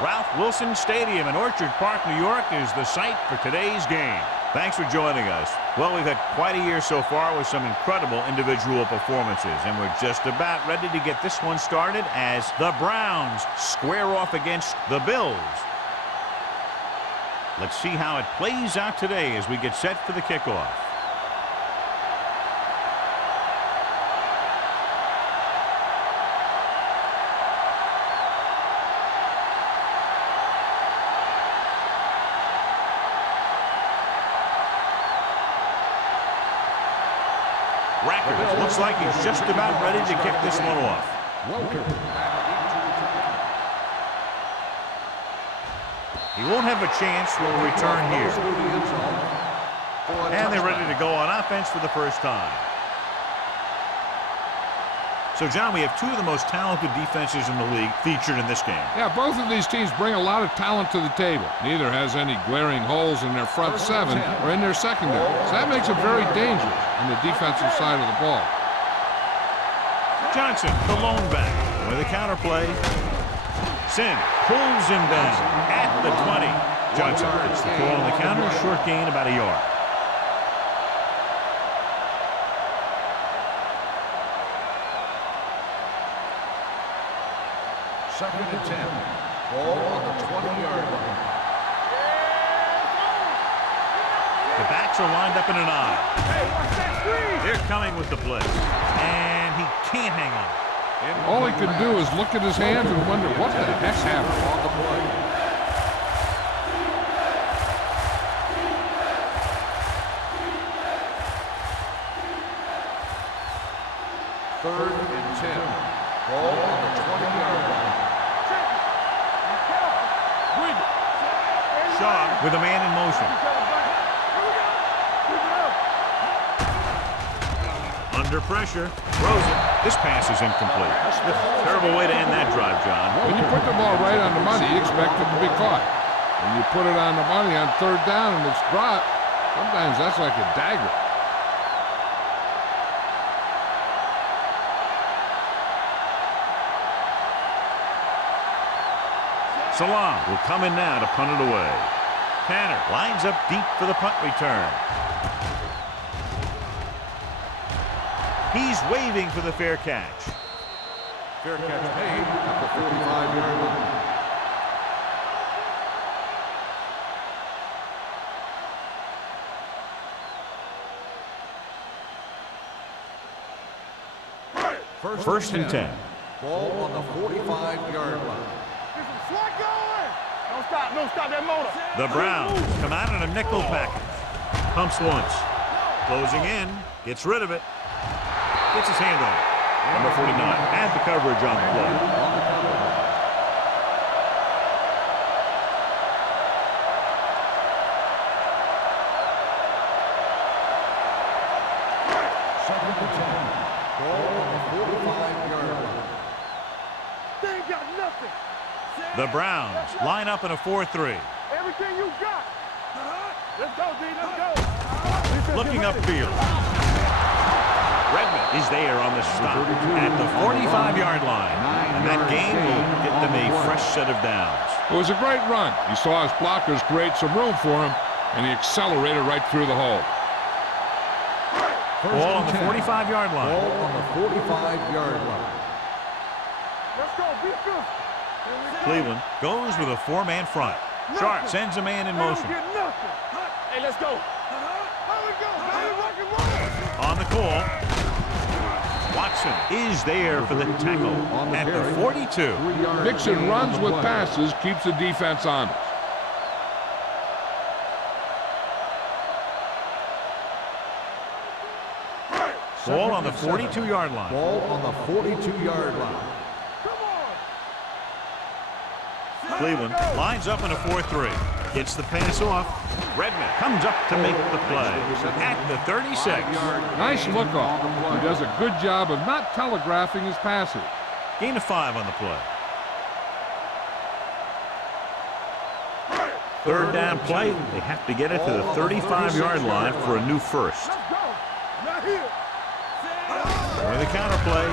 Ralph Wilson Stadium in Orchard Park, New York is the site for today's game. Thanks for joining us. Well, we've had quite a year so far with some incredible individual performances, and we're just about ready to get this one started as the Browns square off against the Bills. Let's see how it plays out today as we get set for the kickoff. Records. Looks like he's just about ready to kick this one off. He won't have a chance for a return here. And they're ready to go on offense for the first time. So, John, we have two of the most talented defenses in the league featured in this game. Yeah, both of these teams bring a lot of talent to the table. Neither has any glaring holes in their front seven or in their secondary. So that makes it very dangerous on the defensive side of the ball. Johnson, the lone back, with a counterplay. Sin pulls him down at the 20. Johnson gets the call on the counter, short gain about a yard. Second and 10. Ball on the 20-yard line. The backs are lined up in an eye. They're coming with the blitz. And he can't hang on. All he can do is look at his hands and wonder what the heck happened. On the play. Third and 10. Ball on the 20-yard line. Shaw with a man in motion. Under pressure, throws it. This pass is incomplete. Terrible way to end that drive, John. When you put the ball right on the money, you expect it to be caught. When you put it on the money on third down and it's dropped, sometimes that's like a dagger. Salam will come in now to punt it away. Tanner lines up deep for the punt return. He's waving for the fair catch. Fair catch made at the 45-yard line. First and 10. Ball on the 45-yard line. Don't stop that motor. The Browns come out in a nickel package. Pumps once. Closing in. Gets rid of it. Gets his hand on it. Number 49 had the coverage on the play. Second and 10. Ball on the 45-yard line. They ain't got nothing. The Browns line up in a 4-3. Everything you got. Let's go, D. Let's go. Looking upfield. Redmond is there on the stop at the 45-yard line. And that gain will get them a fresh set of downs. It was a great run. He saw his blockers create some room for him, and he accelerated right through the hole. Ball on the 45-yard line. Ball on the 45-yard line. Let's go. Be good. Cleveland goes with a four-man front. Sharp sends a man in motion. Hey, let's go. On the call. Watson is there for the tackle at the 42. Mixing runs with passes keeps the defense honest. Ball on the 42-yard line. Ball on the 42-yard line. Cleveland lines up in a 4-3. Gets the pass off. Redmond comes up to make the play at the 36. Nice look off. He does a good job of not telegraphing his passes. Gain of 5 on the play. Third down play. They have to get it to the 35-yard line for a new first. With a counter play.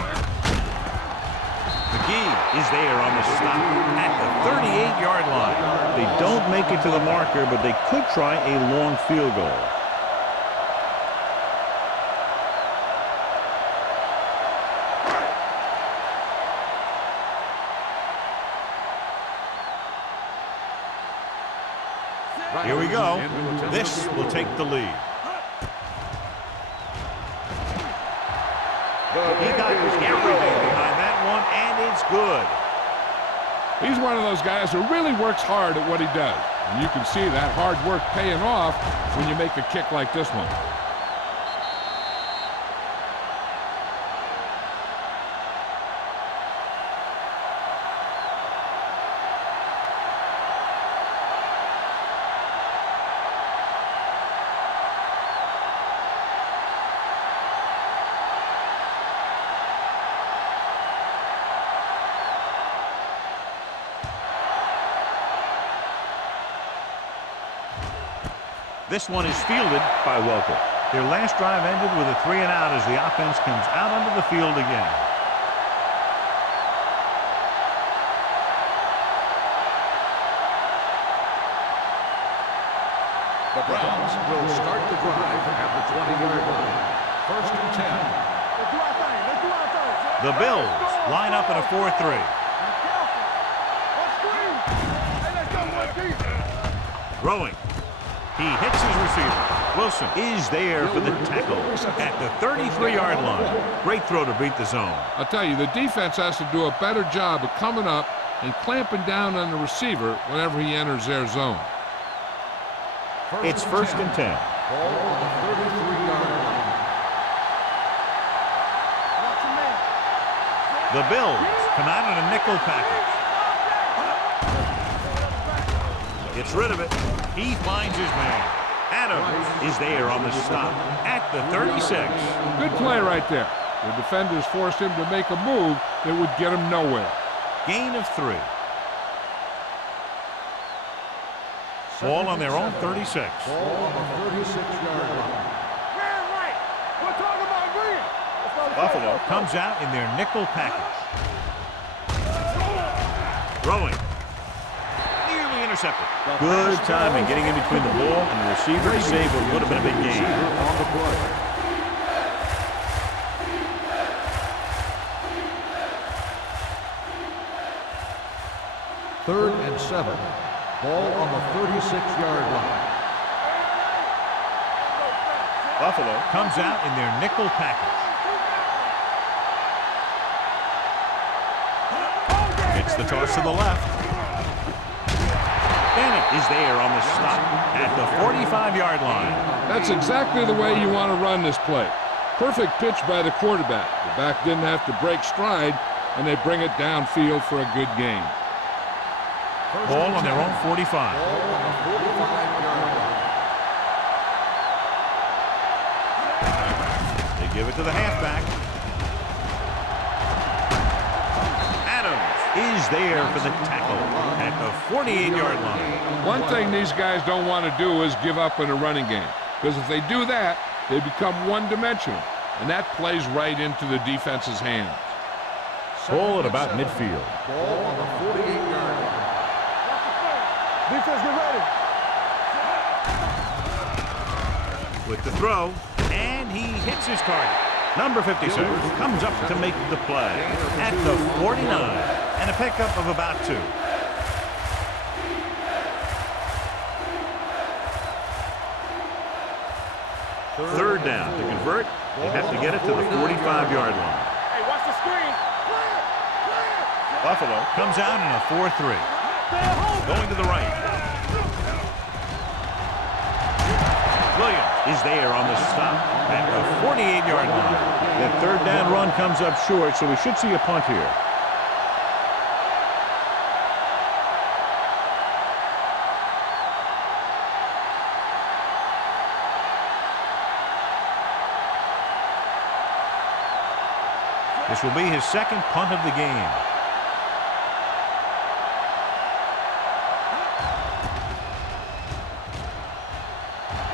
The McGee is there on the stop at the 38-yard line. They don't make it to the marker, but they could try a long field goal. Here we go. This will take the lead. He got everything behind that one, and it's good. He's one of those guys who really works hard at what he does. And you can see that hard work paying off when you make a kick like this one. This one is fielded by Welker. Their last drive ended with a 3-and-out as the offense comes out onto the field again. The Browns will start the drive at the 20-yard line. First and 10. Let's do our thing. Let's do our thing. The Bills line up in a 4-3. Throwing. He hits his receiver. Wilson is there for the tackle at the 33-yard line. Great throw to beat the zone. I'll tell you, the defense has to do a better job of coming up and clamping down on the receiver whenever he enters their zone. It's first and 10. Ball on the 33-yard line. The Bills come out in a nickel package. Gets rid of it. He finds his man. Adams is there on the stop at the 36. Good play right there. The defenders forced him to make a move that would get him nowhere. Gain of 3. Ball on their own 36. Ball on the 36-yard line. Man, right. We're talking about green. Buffalo comes out in their nickel package. Throwing. Nearly intercepted. Good timing getting in between the ball and the receiver to save what would have been a big gain. On the play. Third and 7. Ball on the 36-yard line. Buffalo comes out in their nickel package. It's the toss to the left. Bennett is there on the stop at the 45-yard line. That's exactly the way you want to run this play. Perfect pitch by the quarterback. The back didn't have to break stride, and they bring it downfield for a good gain. Ball on their own 45. Ball on the 45-yard line. They give it to the halfback. Adams is there for the tackle at the 48-yard line. One thing these guys don't want to do is give up in a running game, because if they do that, they become one-dimensional, and that plays right into the defense's hands. Ball at about midfield. Ball on the 48-yard line. Defense, get ready. With the throw, and he hits his target. Number 56 comes up to make the play at the 49, and a pickup of about 2. Third down. To convert, they have to get it to the 45-yard line. Hey, watch the screen. Buffalo comes out in a 4-3. Going to the right. Williams is there on the stop at the 48-yard line. That third down run comes up short, so we should see a punt here. This will be his second punt of the game.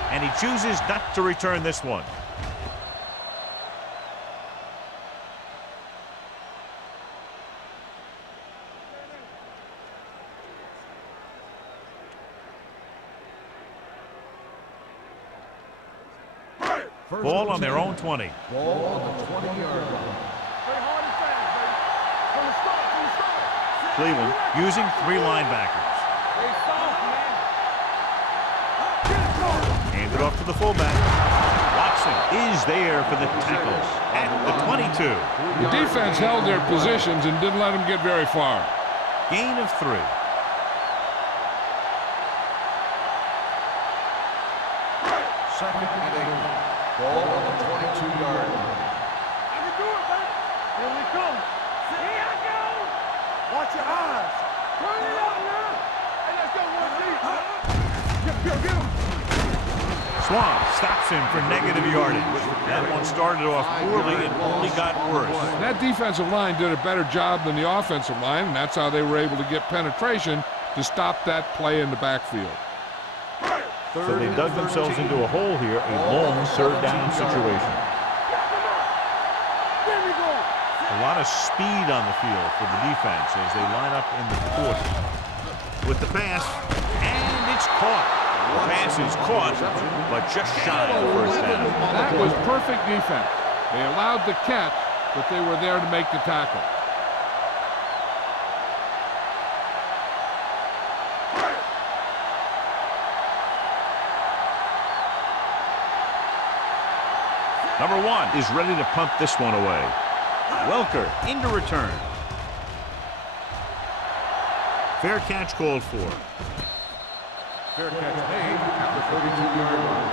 And he chooses not to return this one. Ball on their own 20. Ball on the 20-yard line. Play hard and fast, baby. From the start, from the start. Cleveland using 3 linebackers. Stay soft, man. Get it going. Hand it off to the fullback. Watson is there for the tackle at the 22. The defense held their positions and didn't let them get very far. Gain of 3. Second and 8. Ball on the 22-yard line. I can do it, baby. Here we come. Here I go. Watch your eyes. Turn it up now. Hey, let's go one deep. Get him. Swan stops him for negative yardage. That one started off poorly and only got worse. That defensive line did a better job than the offensive line, and that's how they were able to get penetration to stop that play in the backfield. So they dug themselves into a hole here, a long 3rd down situation. A lot of speed on the field for the defense as they line up in the quarter. With the pass, and it's caught. The pass is caught, but just shy of the first down. That was perfect defense. They allowed the catch, but they were there to make the tackle. Number 1 is ready to punt this one away. Welker into return. Fair catch called for. Fair catch made at the 32-yard line.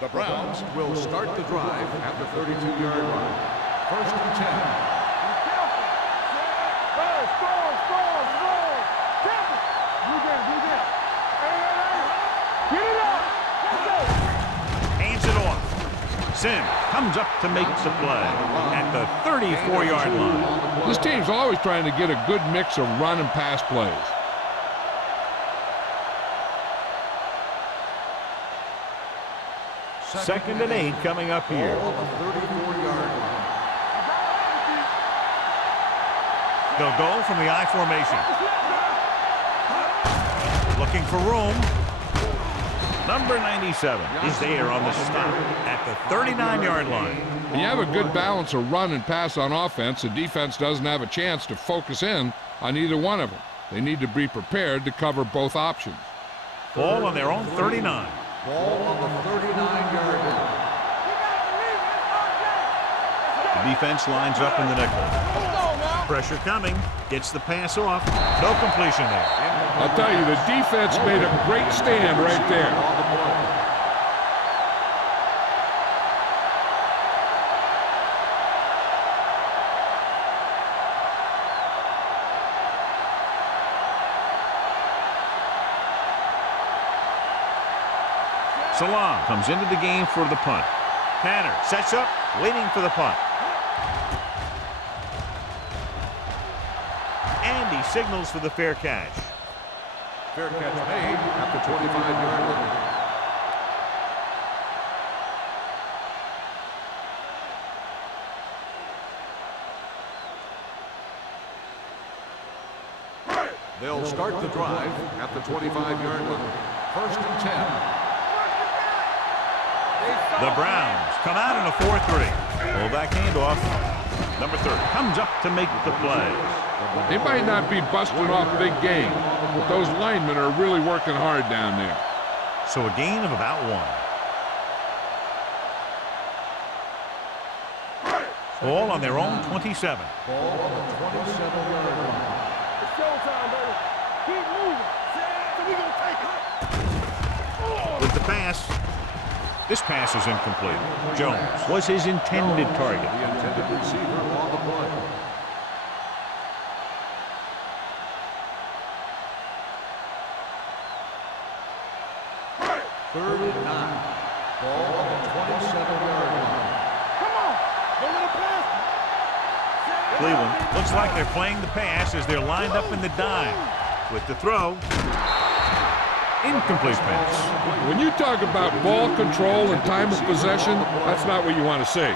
The Browns will start the drive at the 32-yard line. First and 10. Hands it off. Sim comes up to make the play at the 34-yard line. This team's always trying to get a good mix of run and pass plays. Second and 8 coming up here. Ball on the 34-yard line. They'll go from the I formation. Looking for room. Number 97 is there on the stop at the 39-yard line. When you have a good balance of run and pass on offense, the defense doesn't have a chance to focus in on either one of them. They need to be prepared to cover both options. Ball on their own 39. Ball on the 39-yard line. The defense lines up in the nickel. Pressure coming. Gets the pass off. No completion there. I'll tell you, the defense made a great stand right there. Salam comes into the game for the punt. Tanner sets up, waiting for the punt. And he signals for the fair catch. Fair catch made at the 25-yard line. They'll start the drive at the 25-yard line. First and 10. The Browns come out in a 4-3. Fullback handoff. Number 30 comes up to make the play. They might not be busting off big game, but those linemen are really working hard down there. So a gain of about 1. Ball on their own 27. Ball on the 27-yard line. It's showtime, baby. Keep moving. So we gonna take it. With the pass. This pass is incomplete. Jones was his intended target. The intended receiver on the play. Third and 9. Ball on the 27-yard line. Come on. Don't let him pass. Cleveland looks like they're playing the pass as they're lined up in the dime. With the throw. Incomplete pass. When you talk about ball control and time of possession, that's not what you want to see.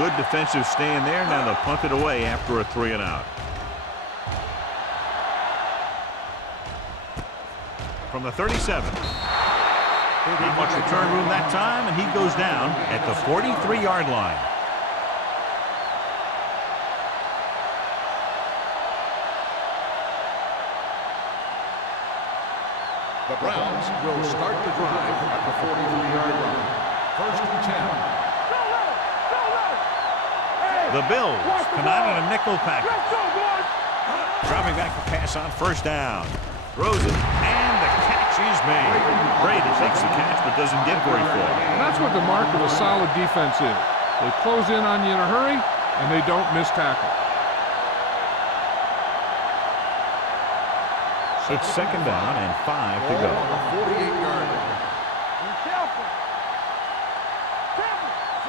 Good defensive stand there. Now they'll punt it away after a 3 and out. From the 37. Not much return room that time, and he goes down at the 43-yard line. The Browns will start the drive at the 43-yard line. First and 10. The Bills come out in a nickel package. Dropping back to pass on first down. Throws it, and the catch is made. Brady takes the catch but doesn't get very far. And that's what the mark of a solid defense is. They close in on you in a hurry, and they don't miss tackle. It's second down and 5 to go. On the 48-yard line.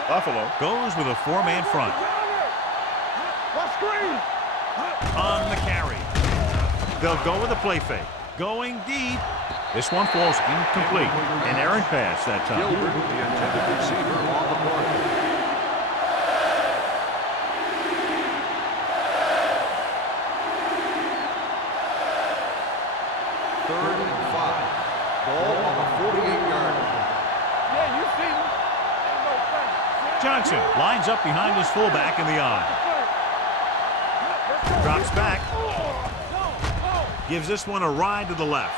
Buffalo goes with a 4-man front. On the carry. They'll go with a play fake. Going deep. This one falls incomplete. An errant pass that time. Gilbert, the intended receiver, on the play. Third and 5. Ball on the 48-yard line. Yeah, you see me. Ain't no thing. Johnson lines up behind his fullback in the eye. Drops back. Gives this one a ride to the left.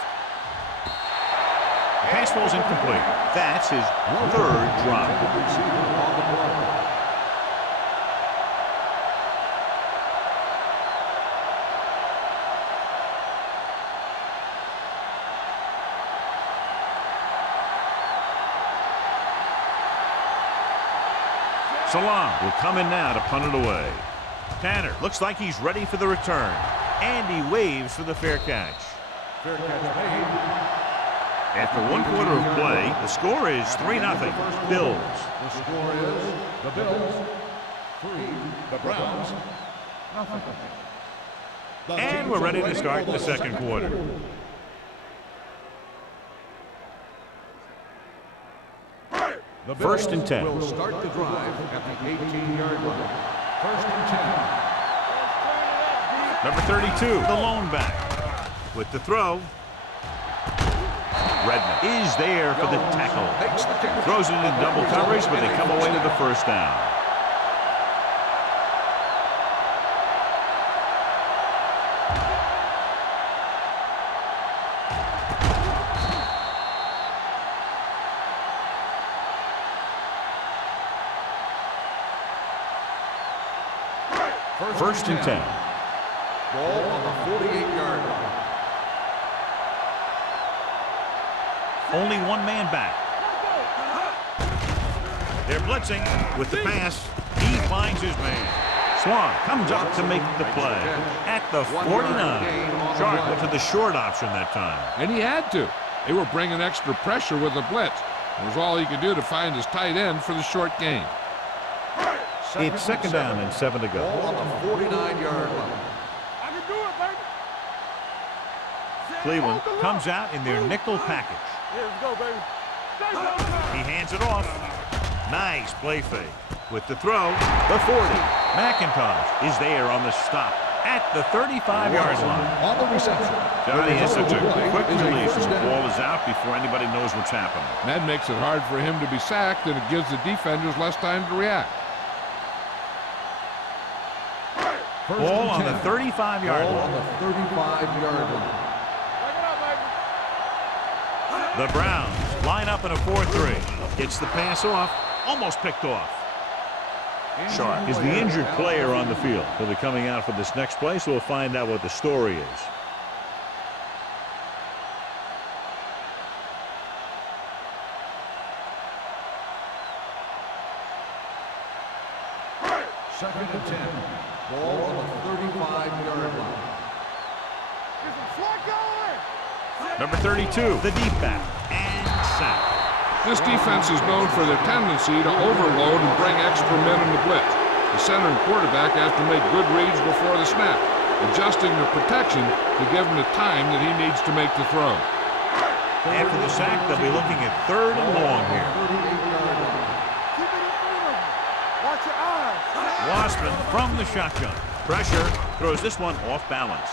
Pass falls incomplete. That's his third drop. Receiver on the play. Salam will come in now to punt it away. Tanner looks like he's ready for the return. And he waves for the fair catch. Fair catch made. After 1 quarter of play, the score is 3-0. Bills. The score is the Bills 3, the Browns nothing. And we're ready to start the second quarter. The First and Bills 10. will start the drive at the 18-yard line. First and 10. Number 32, the lone back. With the throw. Redmond is there for the tackle. Makes the catch. Throws it in double coverage, but they come away with the first down. First and 10. Ball on the 48-yard line. Only one man back. They're blitzing with the pass. He finds his man. Swan comes up to make the play at the 49. Sharp went to the short option that time. And he had to. They were bringing extra pressure with the blitz. It was all he could do to find his tight end for the short gain. It's second down and 7 to go. Ball on the 49-yard line. I can do it, baby. Cleveland comes out in their nickel package. Yeah, let's go, baby. He hands it off. Nice play fake. With the throw, the 40. McIntosh is there on the stop at the 35-yard line. On the reception. Johnny has such a quick Is a release first when the down. ball is out before anybody knows what's happening. That makes it hard for him to be sacked, and it gives the defenders less time to react. First Ball and on the 10. 35-yard Ball on line. the 35-yard line. Bring it up, baby. The Browns line up in a 4-3. Gets the pass off. Almost picked off. Sharp is the injured player on the field. He'll be coming out for this next play, so we'll find out what the story is. Second and 10. Ball on the 35-yard line. Get some slot going. Number 32, the deep back. And sack. This defense is known for their tendency to overload and bring extra men in the blitz. The center and quarterback have to make good reads before the snap, adjusting the protection to give him the time that he needs to make the throw. After the sack, they'll be looking at 3rd and long here. 38-yard line. Keep it in front of you. Watch your eyes. Wassman from the shotgun. Pressure throws this one off balance.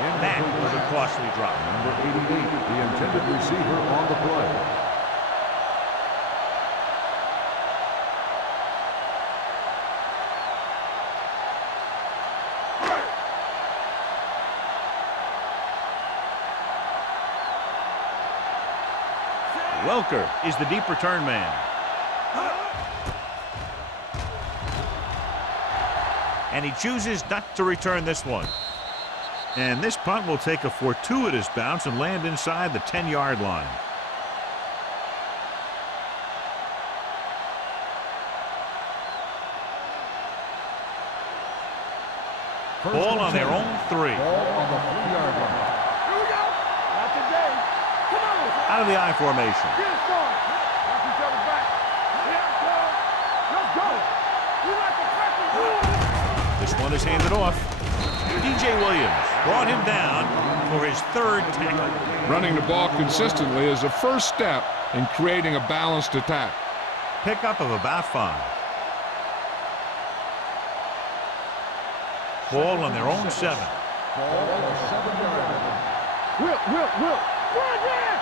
And that was a costly drop. Number 88, the intended receiver on the play. Welker is the deep return man. And he chooses not to return this one. And this punt will take a fortuitous bounce and land inside the 10-yard line. Ball on their own 3. Ball on the 3-yard line. Here we go. Not today. Come on. Out of the I formation. Get it started. Knock each other back. Here it comes. Let's go. We like the pressure. This one is handed off. DJ Williams brought him down for his 3rd tackle. Running the ball consistently is the first step in creating a balanced attack. Pickup of about 5. Ball on their own 7. Ball on the 7-yard line. Will. Run there.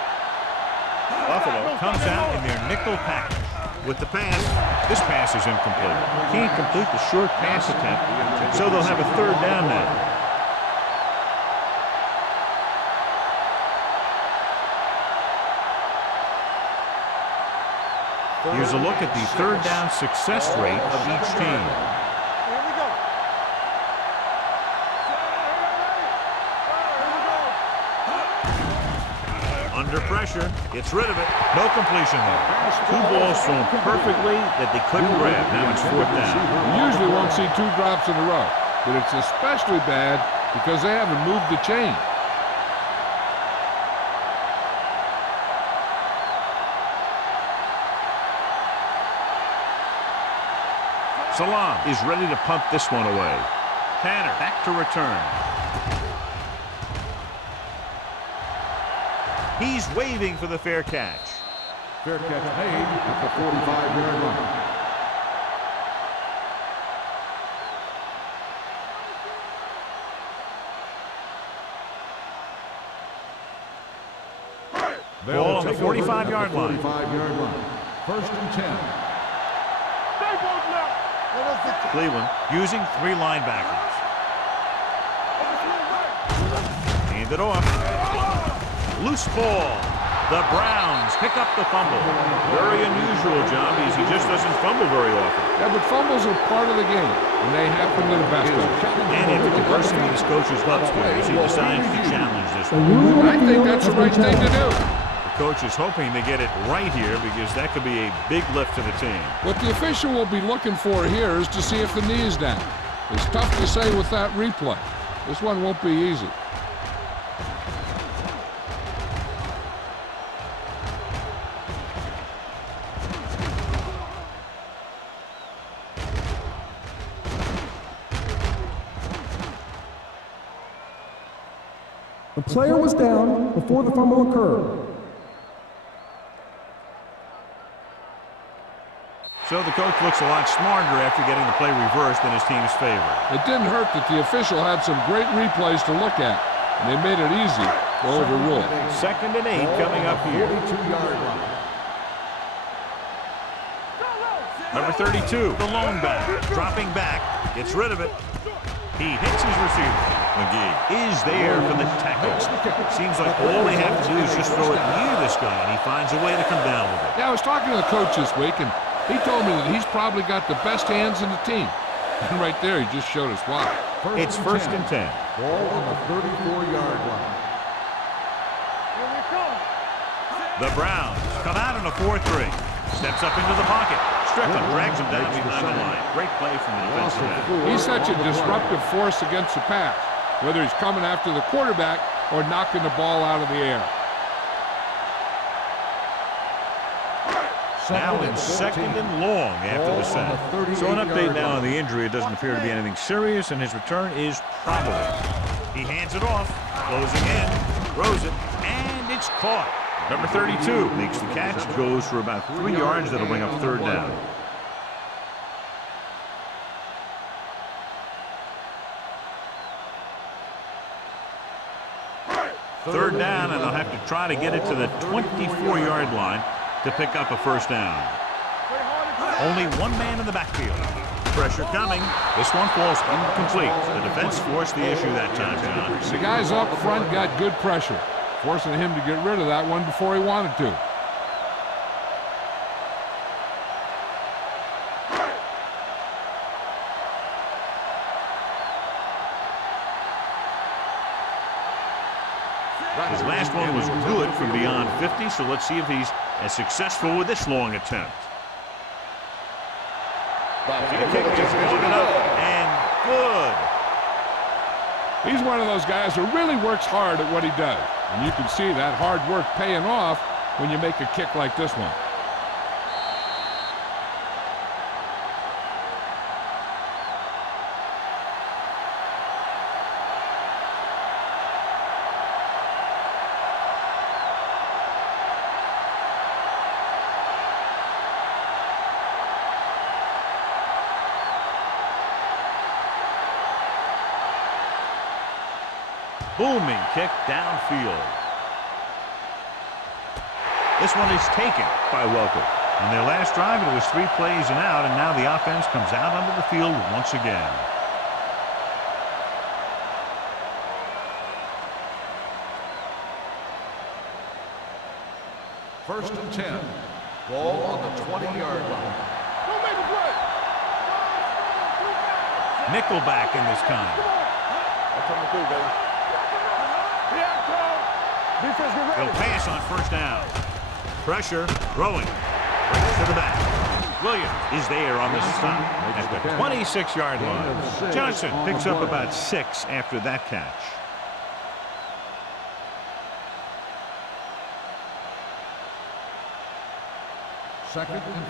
Buffalo comes out in their nickel package. With the pass, this pass is incomplete. Can't complete the short pass attempt, so they'll have a 3rd down now. Here's a look at the 3rd down success rate of each team. Here we go. Under pressure, gets rid of it. No completion there. 2 balls thrown perfectly that they couldn't grab. Now it's 4th down. You usually won't see 2 drops in a row, but it's especially bad because they haven't moved the chain. Salam is ready to punt this one away. Tanner back to return. He's waving for the fair catch. Fair catch made at the 45-yard line. Ball on the 45-yard line. 45-yard line. 1st and 10. Stay both left. Cleveland using 3 linebackers. Hand it off. Loose ball. The Browns pick up the fumble. Very unusual, John, because he just doesn't fumble very often. Yeah, but fumbles are part of the game, and they happen to the best of us. And if the person his coaches loves players, he decides to challenge this one. I think that's the right thing to do. The coach is hoping to get it right here because that could be a big lift to the team. What the official will be looking for here is to see if the knee is down. It's tough to say with that replay. This one won't be easy. The player was down before the fumble occurred. So the coach looks a lot smarter after getting the play reversed in his team's favor. It didn't hurt that the official had some great replays to look at, and they made it easy to overrule. 2nd and 8 coming up here. 42-yard line. Number 32, the lone back, dropping back, gets rid of it. He hits his receiver. McGee is there for the tackle. Seems like all they have to do is just throw it near this guy, and he finds a way to come down with it. Yeah, I was talking to the coach this week, and he told me that he's probably got the best hands in the team. And right there, he just showed us why. It's 1st and 10. Ball on the 34-yard line. Here we come. The Browns come out in a 4-3. Steps up into the pocket. Strickland drags him down behind the line. Great play from the defensive end. He's such a disruptive force against the pass, whether he's coming after the quarterback or knocking the ball out of the air. Now in 2nd and long after the sack. So an update now on the injury. It doesn't appear to be anything serious, and his return is probable. He hands it off, closing in, throws it, and it's caught. Number 32 makes the catch, goes for about 3 yards. That'll bring up 3rd down. Third down, and they'll have to try to get it to the 24-yard line to pick up a first down. Only one man in the backfield. Pressure coming. This one falls incomplete. The defense forced the issue that time, John. The guys up front got good pressure, forcing him to get rid of that one before he wanted to. His last one was good from beyond 50, so let's see if he's as successful with this long attempt. The kick is good enough and good. He's one of those guys who really works hard at what he does. And you can see that hard work paying off when you make a kick like this one. Booming kick downfield. This one is taken by Welker. On their last drive, it was 3 plays and out, and now the offense comes out onto the field once again. First and 10. Ball on the 20-yard line. Don't make a play. Nickelback in this time. That's coming through, baby. Defense, get ready. They'll pass on first down. Pressure, throwing. Right to the back. Williams is there on the stop at the 26-yard line. Johnson picks up about 6 after that catch. Second and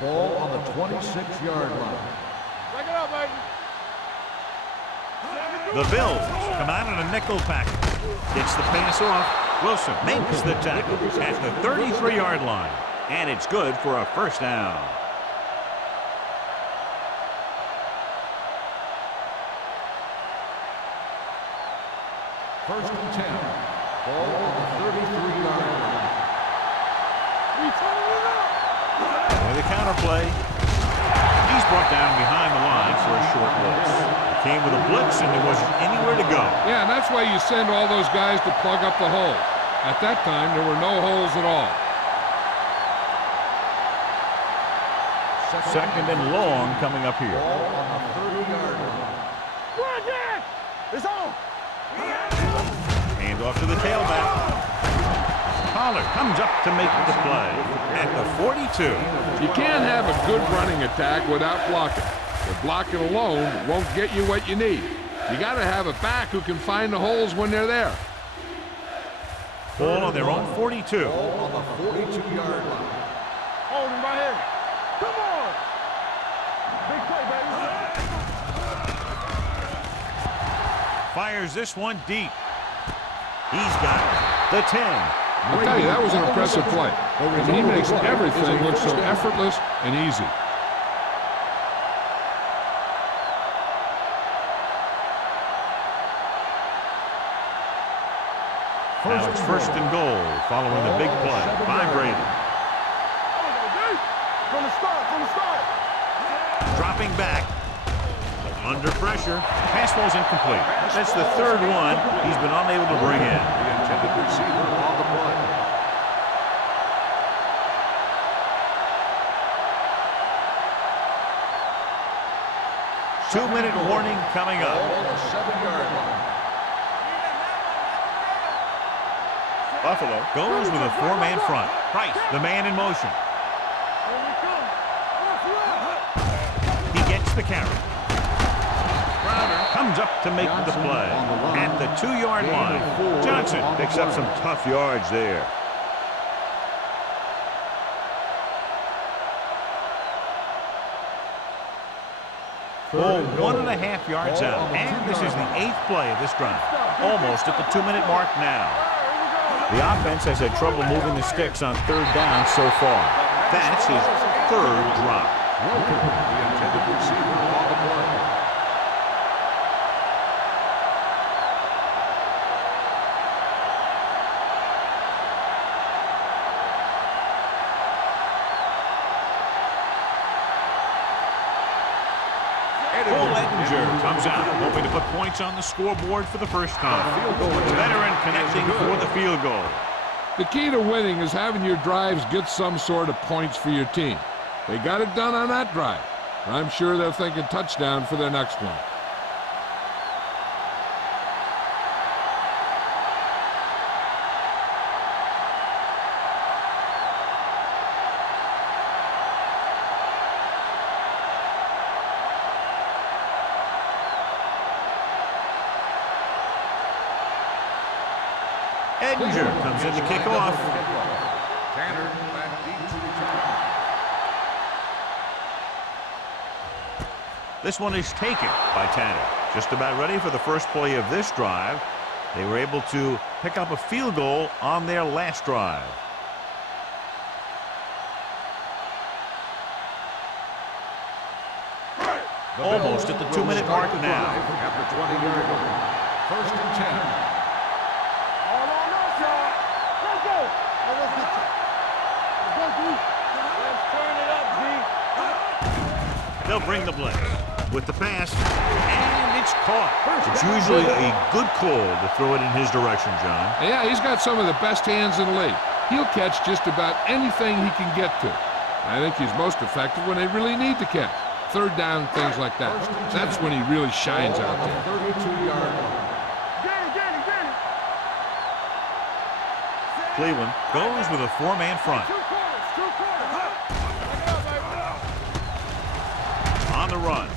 4. Ball on the 26-yard line. Break it up, baby. The Bills come out in a nickel package. Gets the pass off. Wilson makes the tackle at the 33-yard line. And it's good for a first down. First and 10. Ball on the 33-yard line. With a counterplay. He's brought down behind the line for a short blitz. Came with a blitz and there wasn't anywhere to go. Yeah, and that's why you send all those guys to plug up the hole. At that time, there were no holes at all. Second and long coming up here. Ball on the 30-yard line. Run, Jack! It's on! Hand off to the tailback. Pollard comes up to make the play at the 42. You can't have a good running attack without blocking. But blocking alone won't get you what you need. You got to have a back who can find the holes when they're there. Ball on their own 42. Ball on the 42-yard line. Hold him right here. Come on! Big play, baby. Fires this one deep. He's got it. The 10. I'll tell you, that was an impressive play. And he makes everything look so effortless and easy. Now it's first and goal following the big play by Brady. From the start. Dropping back. Under pressure. Pass ball's incomplete. That's the third one he's been unable to bring in. The intended receiver on the play. Two-minute warning coming up. Ball on the 7-yard line. Buffalo goes with a 4-man front. Price, the man in motion. He gets the carry. Crowder comes up to make the play at the 2-yard line. Johnson picks up some tough yards there. Oh, 1.5 yards out. And this is the 8th play of this drive. Almost at the 2-minute mark now. The offense has had trouble moving the sticks on third down so far. That's his third drop. The intended receiver on the play. Cole Edinger comes out, hoping to put points on the scoreboard for the first time. The veteran connecting for the field goal. The key to winning is having your drives get some sort of points for your team. They got it done on that drive. I'm sure they're thinking touchdown for their next one. Edinger comes in to kick off. Tanner back deep to return. This one is taken by Tanner. Just about ready for the first play of this drive. They were able to pick up a field goal on their last drive. Almost at the 2-minute mark now. At the 20-yard line. First and 10. All on us, y'all. Let's go. Let's go, D. Let's turn it up, D. They'll bring the blitz with the pass, and it's caught. It's usually a good call to throw it in his direction, John. Yeah, he's got some of the best hands in the league. He'll catch just about anything he can get to. I think he's most effective when they really need to catch. Third down, things like that. That's when he really shines out there. 32-yard line. Get it. Cleveland goes with a 4-man front. Two quarters. On the run.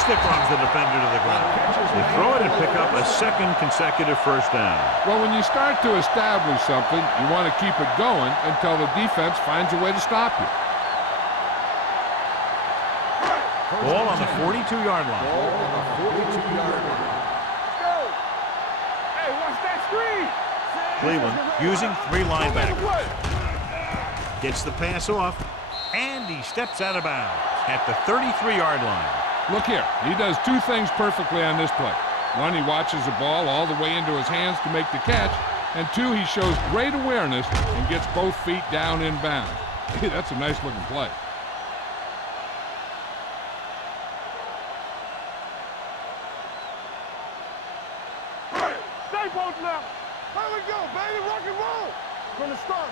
Stiff arms the defender to the ground. They throw it and pick up a second consecutive first down. Well, when you start to establish something, you want to keep it going until the defense finds a way to stop you. Ball on the 42-yard line. Ball on the 42-yard line. Let's go. Hey, watch that screen. Cleveland using 3 linebackers. Gets the pass off, and he steps out of bounds at the 33-yard line. Look here, he does 2 things perfectly on this play. 1, he watches the ball all the way into his hands to make the catch, and 2, he shows great awareness and gets both feet down in bounds. Hey, that's a nice looking play. Stay both now. Here we go, baby. Rock and roll. From the start.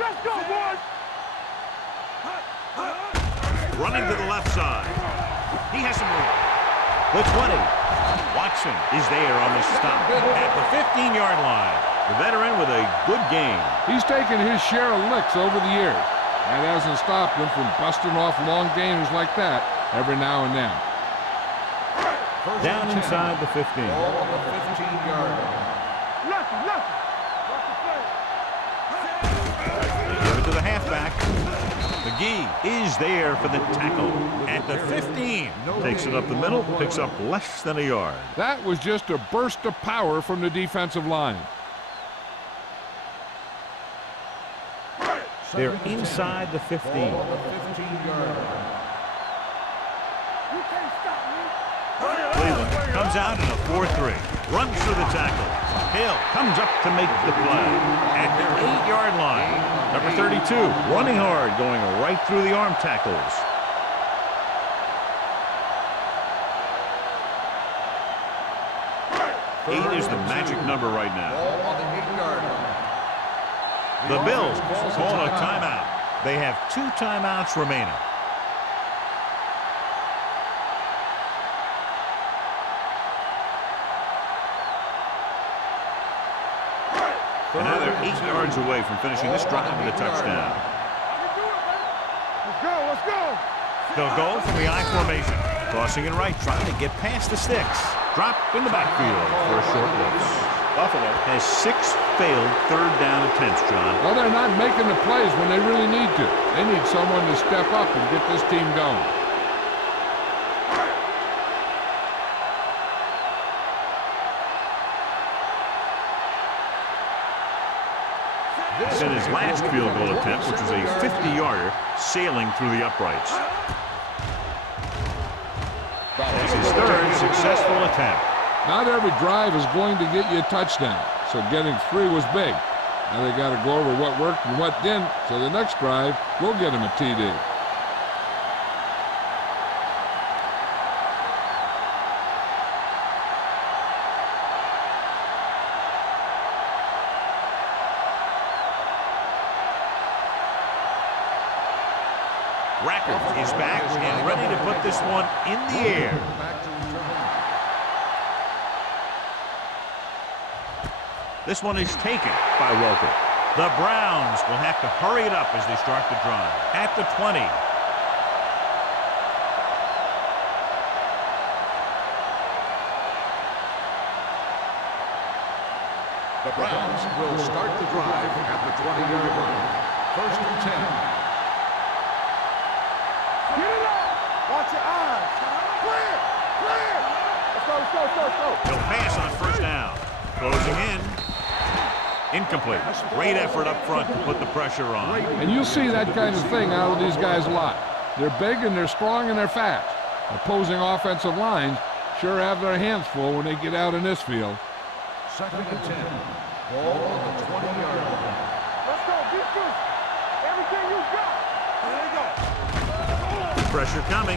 Let's go, boys. Running to the left side. He has some room. The 20. Watson is there on the stop at the 15-yard line. The veteran with a good game. He's taken his share of licks over the years. That hasn't stopped him from busting off long games like that every now and then. Down inside the 15. Ball on the 15-yard line. Nothing. Watch the play. They give it to the halfback. McGee is there for the tackle at the 15. Takes it up the middle, picks up less than a yard. That was just a burst of power from the defensive line. They're inside the 15. Ball on the 15-yard line. You can't stop me. Cleveland comes out in a 4-3. Runs through the tackle. Hill comes up to make the play at the 8-yard line. Number 32, running hard, going right through the arm tackles. 8 is the magic number right now. Ball on the 8-yard line. The Bills call a timeout. They have 2 timeouts remaining. And now they're 8 yards away from finishing this drive with a touchdown. Let's go. They'll go from the I formation. Crossing it right, trying to get past the sticks. Drop in the backfield for a short loss. Buffalo has 6 failed third down attempts, John. Well, they're not making the plays when they really need to. They need someone to step up and get this team going. This in his last field goal attempt, which was a 50-yarder, sailing through the uprights. That's his 3rd successful attempt. Not every drive is going to get you a touchdown, so getting 3 was big. Now they got to go over what worked and what didn't, so the next drive will get him a TD. Rackers is back and ready to put this one in the air. Back to return. This one is taken by Welker. The Browns will have to hurry it up as they start the drive. At the 20. The Browns will start the drive at the 20-yard line. First and 10. Get it up. Watch your eyes. Clear. Clear. Let's go, let's go, let's go, let's go. He'll pass on first down. Closing in. Incomplete. Great effort up front to put the pressure on. And you'll see that kind of thing out of these guys a lot. They're big and they're strong and they're fast. Opposing offensive lines sure have their hands full when they get out in this field. Second and 10. Ball on the 20-yard line. Let's go, defense. Everything you got. There you go. Pressure coming.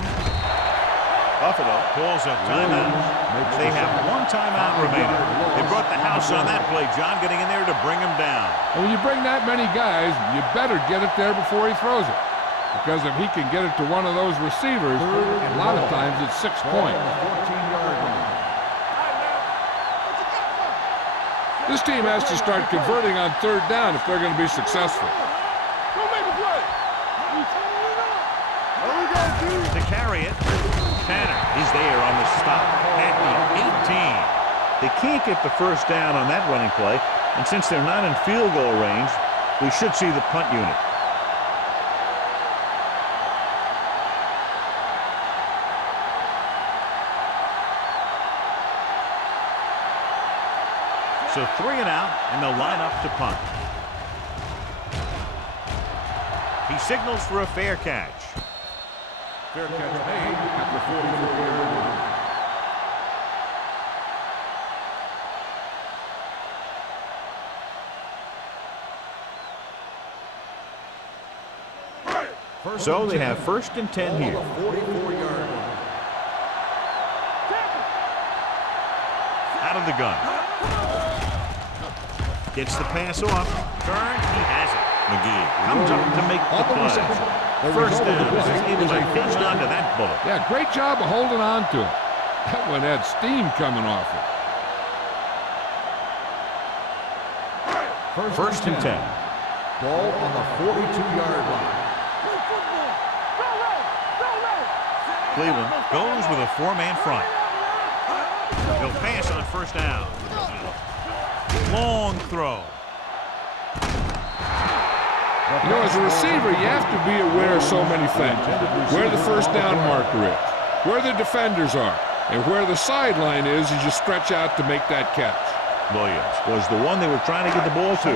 Buffalo pulls a timeout. They have one timeout remaining. They brought the house on that play. John getting in there to bring him down. And when you bring that many guys, you better get it there before he throws it. Because if he can get it to one of those receivers, a lot of times it's 6 points. 14-yard line. This team has to start converting on third down if they're going to be successful. Go make a play. There we go, dude. To carry it, Tanner is there on the stop at the 18. They can't get the first down on that running play, and since they're not in field goal range, we should see the punt unit. So 3 and out, and they'll line up to punt. He signals for a fair catch. Fair catch made at the 44-yard line. So they have first and 10 here. 44-yard line. Out of the gun. Gets the pass off. Turn. He has it. McGee comes up to make the play. First down. He was able to hang on to that bullet. Yeah, great job of holding on to it. That one had steam coming off it. First and 10. Ball on the 42-yard line. Cleveland goes with a 4-man front. He'll pass on first down. Long throw. You know, as a receiver, you have to be aware of so many things. Where the first down marker is, where the defenders are, and where the sideline is as you stretch out to make that catch. Williams was the one they were trying to get the ball to.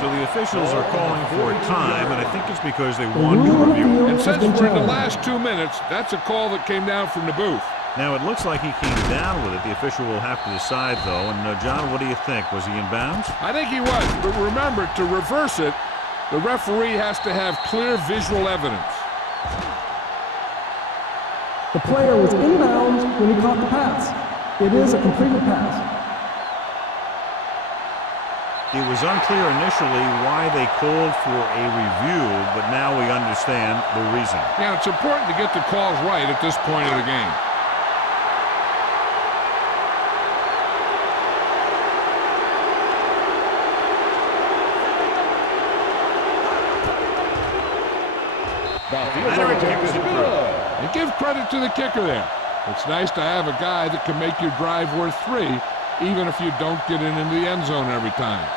So the officials are calling for time, and I think it's because they want to review. And since we're in the last 2 minutes, that's a call that came down from the booth. Now, it looks like he came down with it. The official will have to decide, though. And, John, what do you think? Was he in bounds? I think he was, but remember, to reverse it, the referee has to have clear visual evidence. The player was inbounds when he caught the pass. It is a completed pass. It was unclear initially why they called for a review, but now we understand the reason. Yeah, it's important to get the calls right at this point of the game. And give credit to the kicker there. It's nice to have a guy that can make your drive worth 3, even if you don't get in into the end zone every time.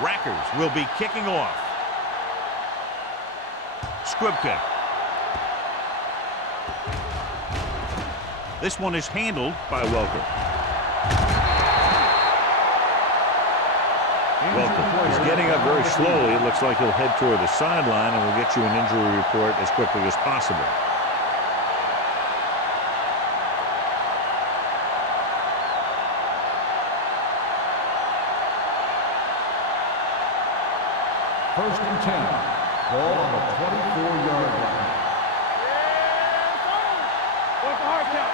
Rackers will be kicking off. Squib kick. This one is handled by Welker. Welker is getting up very slowly. It looks like he'll head toward the sideline, and we'll get you an injury report as quickly as possible. First and 10. Ball on the 24-yard line. What's the hard count?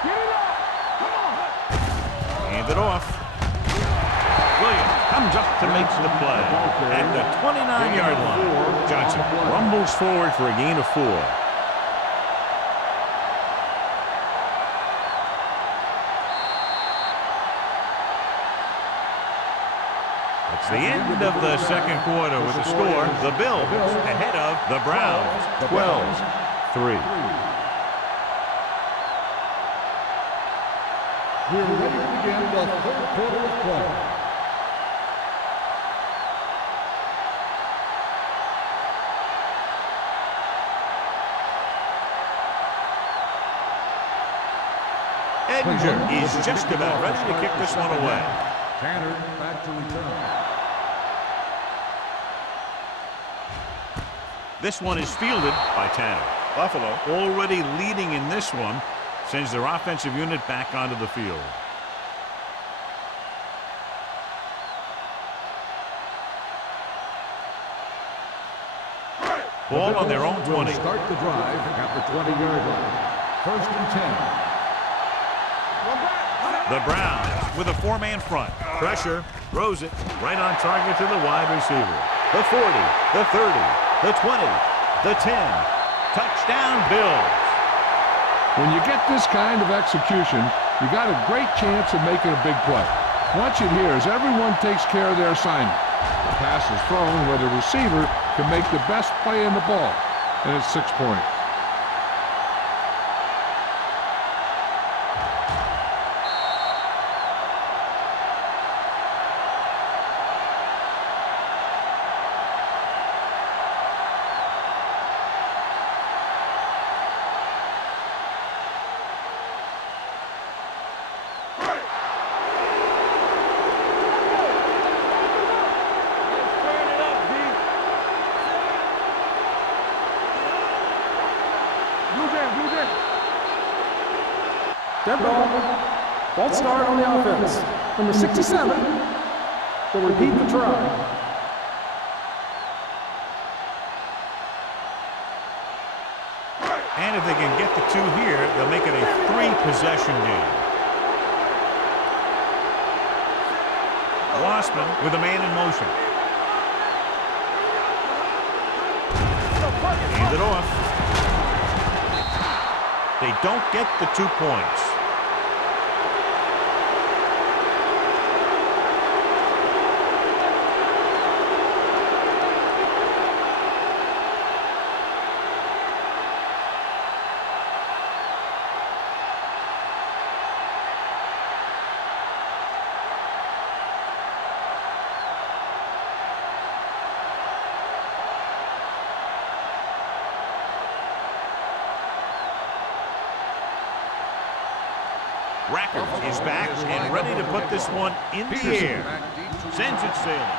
Get it up! Come on! Hand it off. Williams comes up to make the play at the 29-yard line. Johnson rumbles forward for a gain of 4. It's the end of the second quarter with the score. The Bills ahead of the Browns, 12-3. We're ready to begin the third quarter of play. Edinger is just about ready to kick this one away. Tanner back to return. This one is fielded by Tanner. Buffalo already leading in this one, sends their offensive unit back onto the field. Ball on their own 20. Start the drive at the 20-yard line. First and 10. The Browns with a 4-man front. Pressure, throws it right on target to the wide receiver. The 40, the 30, the 20, the 10. Touchdown, Bills. When you get this kind of execution, you got a great chance of making a big play. Watch it here as everyone takes care of their assignment. The pass is thrown where the receiver can make the best play in the ball, and it's 6 points. Dead ball. False start on the offense. Number 67 will repeat the try. And if they can get the 2 here, they'll make it a 3-possession game. Wassman with a man in motion. Hand it off. They don't get the 2 points. Rackers is back and ready to put this one in the air. Sends it sailing.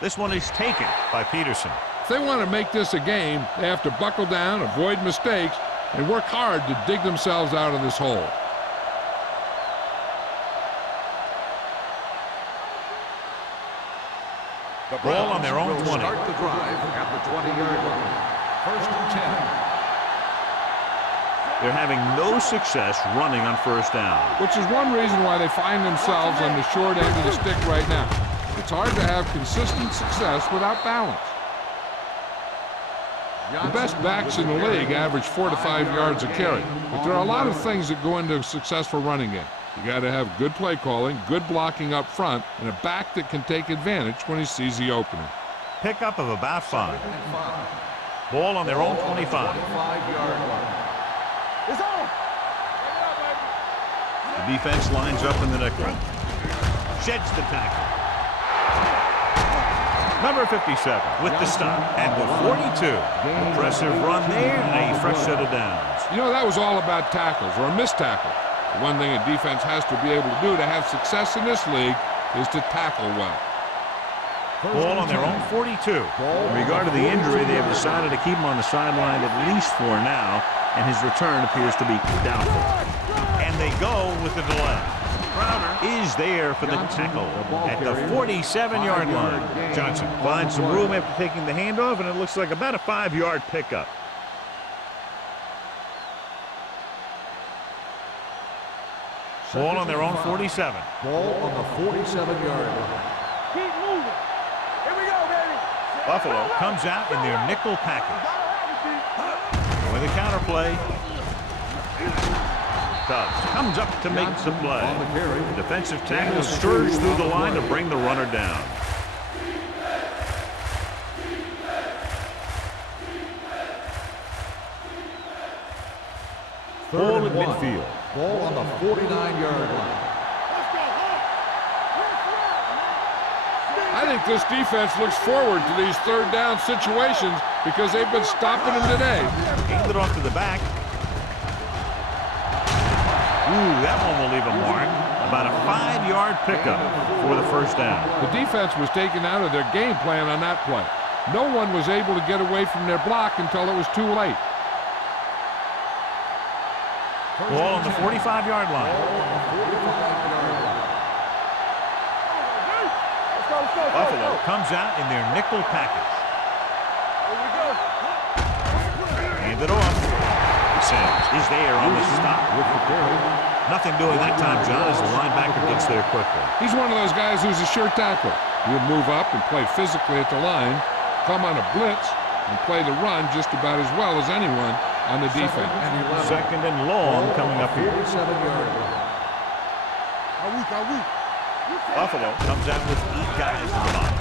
This one is taken by Peterson. If they want to make this a game, they have to buckle down, avoid mistakes, and work hard to dig themselves out of this hole. The Ball on their own 20. Start the drive at the 20-yard line. First and 10. They're having no success running on first down. Which is one reason why they find themselves on the short end of the stick right now. It's hard to have consistent success without balance. The best backs in the league average 4 to 5 yards a carry, but there are a lot of things that go into a successful running game. You got to have good play calling, good blocking up front, and a back that can take advantage when he sees the opening. Pickup of about 5. Ball on their own 25. 25-yard line. It's on! The defense lines up in the nickel. Sheds the tackle. Number 57 with the stop at the 42. Impressive run there and a fresh set of downs. You know, that was all about tackles or a missed tackle. The one thing a defense has to be able to do to have success in this league is to tackle well. Ball on their own 42. In regard to the injury, they have decided to keep him on the sideline at least for now, and his return appears to be doubtful. And they go with the delay. Crowder is there for the tackle at the 47-yard line. Johnson finds some room after taking the handoff, and it looks like about a 5-yard pickup. Ball on their own 47. Ball on the 47-yard line. Keep moving. Here we go, baby. Buffalo comes out in their nickel package. With a counter play. Tubbs comes up to make the play. The defensive tackle surges through the line to bring the runner down. Ball at midfield. Ball on the 49-yard line. I think this defense looks forward to these third down situations because they've been stopping them today. Hand it off to the back. Ooh, that one will leave a mark. About a 5-yard pickup for the first down. The defense was taken out of their game plan on that play. No one was able to get away from their block until it was too late. Ball on the 45-yard line. Buffalo comes out in their nickel package. Hand it off. Sims is there on the stop with the carry. Nothing doing that time, John, as the linebacker gets there quickly. He's one of those guys who's a sure tackler. He'll move up and play physically at the line, come on a blitz, and play the run just about as well as anyone on the defense. Second and long coming up here. Buffalo comes out with 8 guys in the box.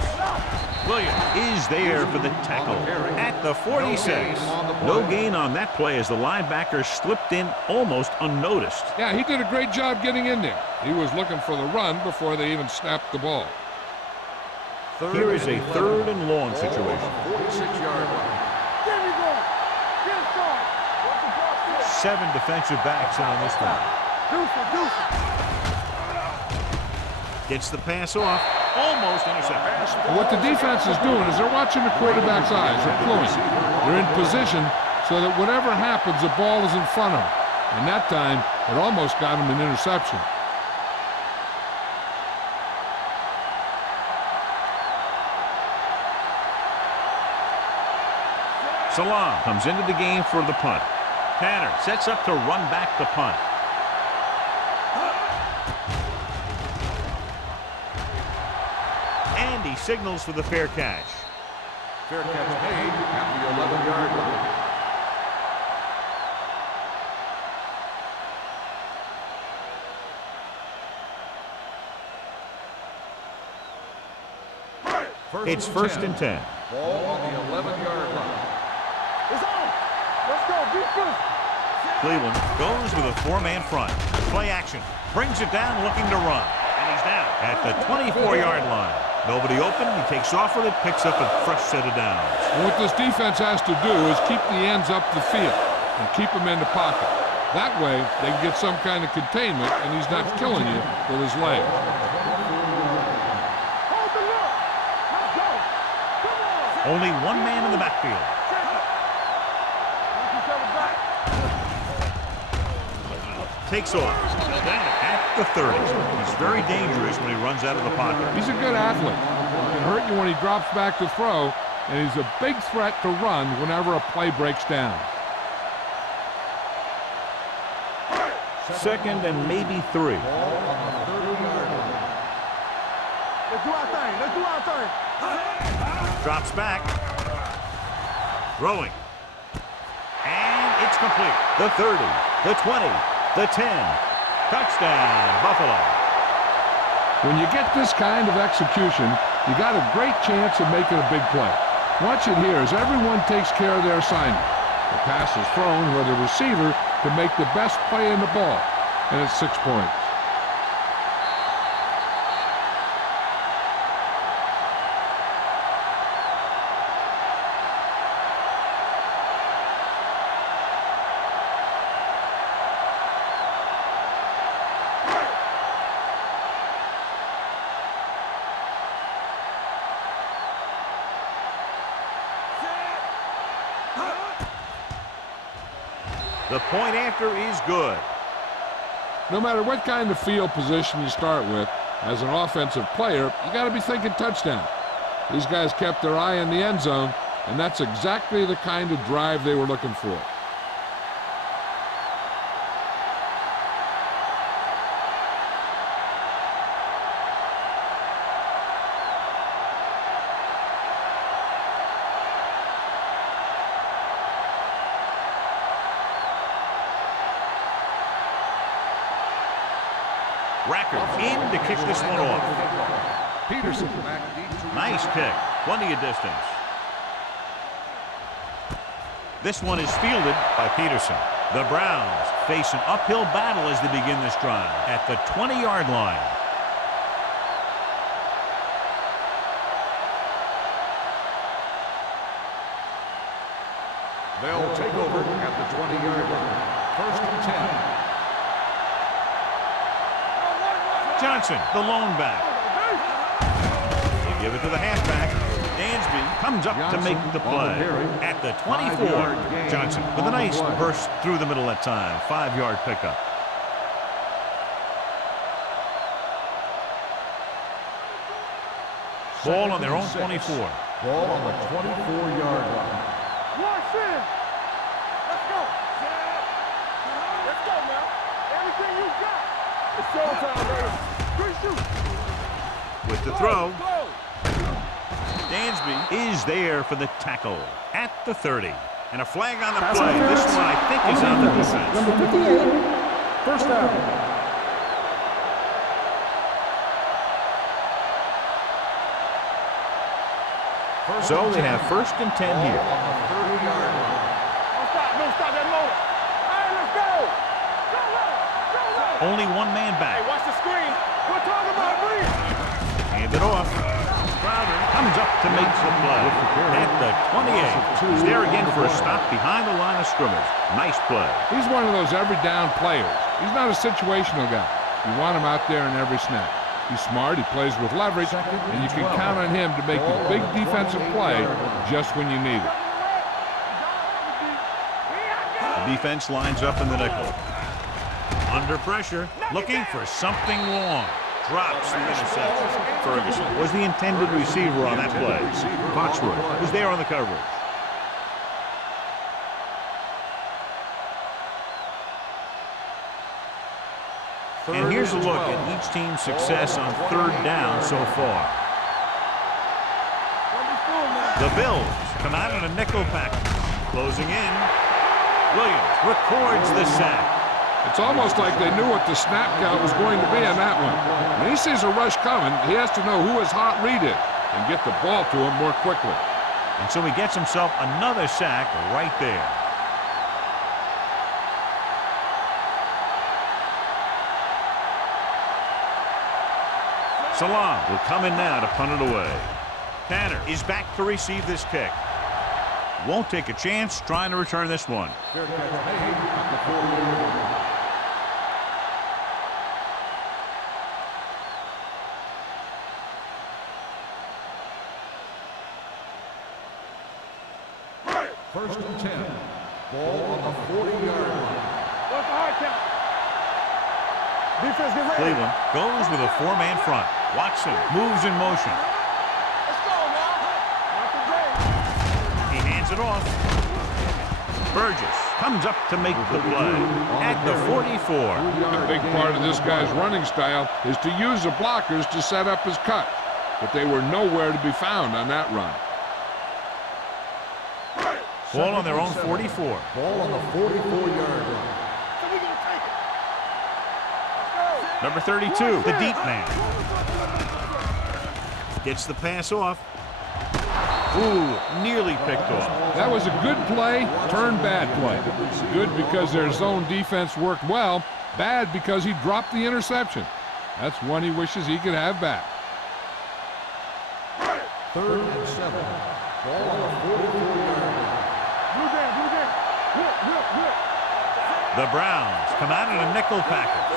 Williams is there for the tackle at the 46. No gain on that play as the linebacker slipped in almost unnoticed. Yeah, he did a great job getting in there. He was looking for the run before they even snapped the ball. Here is a third and long situation. 46-yard line. 7 defensive backs in on this one. Gets the pass off. Almost intercepted. What the defense is doing is they're watching the quarterback's eyes. They're pulling. They're in position so that whatever happens, the ball is in front of them. And that time, it almost got him an interception. Salam comes into the game for the punt. Tanner sets up to run back the punt. And he signals for the fair catch. Fair catch made at the 11-yard line. It's first and 10. Ball on the 11-yard line. It's on. Let's go. Defense. Cleveland goes with a 4-man front. Play action. Brings it down looking to run. And he's down at the 24-yard line. Nobody open. He takes off with it, picks up a fresh set of downs. And what this defense has to do is keep the ends up the field and keep them in the pocket. That way, they can get some kind of containment, and he's not killing you with his leg. Only one man in the backfield. Takes off. At the 30. He's very dangerous when he runs out of the pocket. He's a good athlete. He can hurt you when he drops back to throw, and he's a big threat to run whenever a play breaks down. Second and maybe 3. Let's do our thing. Let's do our thing. Drops back. Throwing. And it's complete. The 30, the 20, the 10. Touchdown, Buffalo. When you get this kind of execution, you got a great chance of making a big play. Watch it here as everyone takes care of their assignment. The pass is thrown where the receiver can make the best play in the ball, and it's 6 points. The point after is good. No matter what kind of field position you start with, as an offensive player, you got to be thinking touchdown. These guys kept their eye on the end zone, and that's exactly the kind of drive they were looking for. Rackers in to kick this one off. Peterson back deep to Nice kick. Plenty of distance. This one is fielded by Peterson. The Browns face an uphill battle as they begin this drive at the 20-yard line. They'll take over at the 20-yard line. First and 10. Johnson, the lone back. They give it to the halfback. Dansby comes up to make the play. At the 24, Johnson with a nice burst through the middle that time. 5-yard pickup. Ball on their own 24. Ball on the 24-yard line. Watch in. Let's go. Let's go, man. Everything you got. It's showtime, baby. Good shoot. With the throw, Dansby is there for the tackle at the 30. And a flag on the Pass play. This interference one, I think, is on the defense. Number 58, first down. So they have first and 10 here. On the 30-yard line. Don't stop that motor. All right, let's go. Go, go. Only one man back. Hey, watch the screen. We're talking about breathe. Hand it off. Crowder comes up to make the play. At the 28. He's there again for a stop behind the line of scrimmage. Nice play. He's one of those every down players. He's not a situational guy. You want him out there in every snap. He's smart, he plays with leverage, and you can count on him to make a big defensive play just when you need it. The defense lines up in the nickel. Under pressure, looking for something long. Drops the interception. Ferguson was the intended receiver on that play. Foxworth was there on the coverage. And here's a look at each team's success on third down so far. The Bills come out in a nickel package. Closing in. Williams records the sack. It's almost like they knew what the snap count was going to be on that one. When he sees a rush coming, he has to know who his hot read is and get the ball to him more quickly. And so he gets himself another sack right there. Salam will come in now to punt it away. Tanner is back to receive this kick. Won't take a chance trying to return this one. Fair catch made at the 40-yard line. First and 10. Ball on the 40-yard line. What's the hard count? Defense, get ready. Cleveland goes with a 4-man front. Watson moves in motion. Let's go, man. Not the day. He hands it off. Burgess comes up to make the play at the 44. A big part of this guy's running style is to use the blockers to set up his cut, but they were nowhere to be found on that run. Ball on their own 44. Ball on the 44-yard line. So we gonna take it. Number 32, the deep man. Gets the pass off. Ooh, nearly picked off. That was a good play, turned bad play. Good because their zone defense worked well, bad because he dropped the interception. That's one he wishes he could have back. Third and 7. Ball on the 44-yard line. The Browns come out in a nickel package.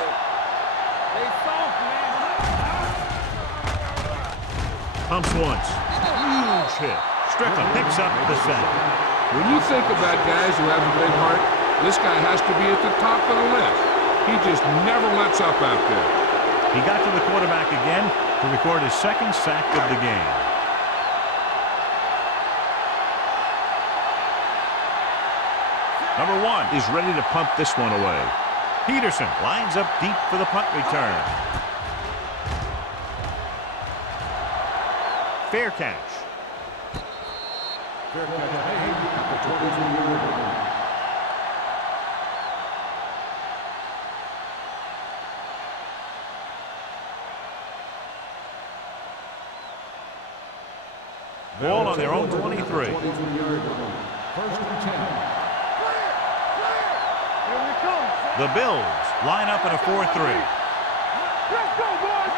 They soft, man. Pumps once. Huge hit. Strickland picks up the sack. When you think about guys who have a big heart, this guy has to be at the top of the list. He just never lets up out there. He got to the quarterback again to record his second sack of the game. Number 1 is ready to punt this one away. Peterson lines up deep for the punt return. Fair catch. Fair catch made at the 22-yard line. Ball on their own 23. 22-yard line. First and 10. The Bills line up in a 4-3. Let's go, boys!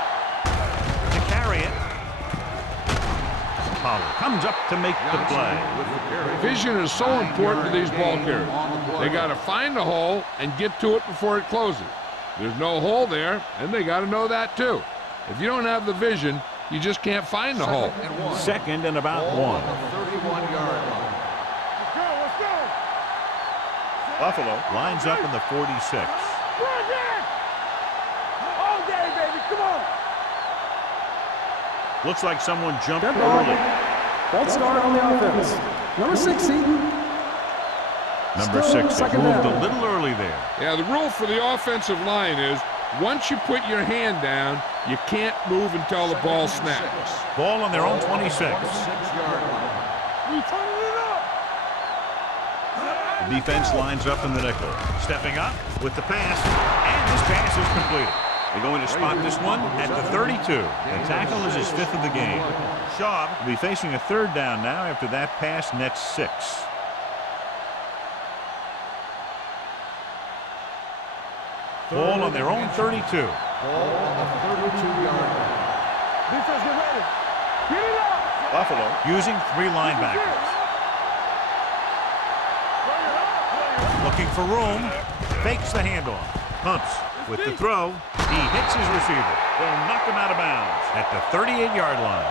To carry it. Pollard comes up to make the play. Vision is so important to these ball carriers. They got to find the hole and get to it before it closes. There's no hole there, and they got to know that too. If you don't have the vision, you just can't find the hole. Second and about 1. 31-yard line. Let's go, let's go! Buffalo lines up in the 46. Run, Dad! All day, baby, come on! Looks like someone jumped Dead ball. early. False start on the offense. Number 60. Number Still 6 second moved down. a little early there. Yeah, the rule for the offensive line is once you put your hand down, you can't move until the ball snaps. Ball on their own 26. 6-yard line. We turning it up! The defense lines up in the nickel. Stepping up with the pass, and this pass is completed. They're going to spot this one at the 32. The tackle is his 5th of the game. Shaw will be facing a 3rd down now after that pass nets 6. Ball on their own 32. Ball on the 32-yard line. Defense, get ready! Get it up! Buffalo using 3 linebackers. Looking for room. Fakes the handoff. Pumps with the throw. He hits his receiver. They'll knock him out of bounds at the 38-yard line.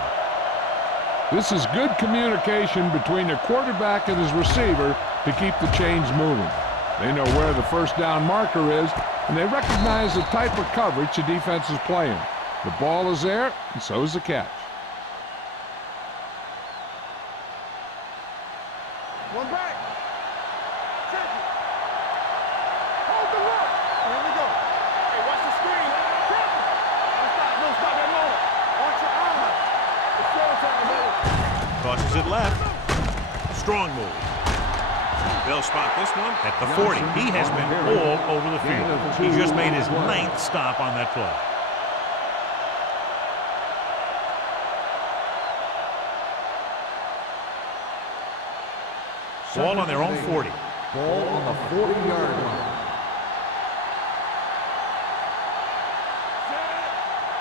This is good communication between the quarterback and his receiver to keep the chains moving. They know where the first down marker is, and they recognize the type of coverage the defense is playing. The ball is there, and so is the catch. One back. Check it. Hold the rock. Here we go. Hey, watch the screen. Check it. No, stop that moment. Watch your eyes. It's showtime, baby. Tosses it left. Strong move. They'll spot this one at the 40. He has been all over the field. He just made his 9th stop on that play. Ball on their own 40. Ball on the 40-yard line.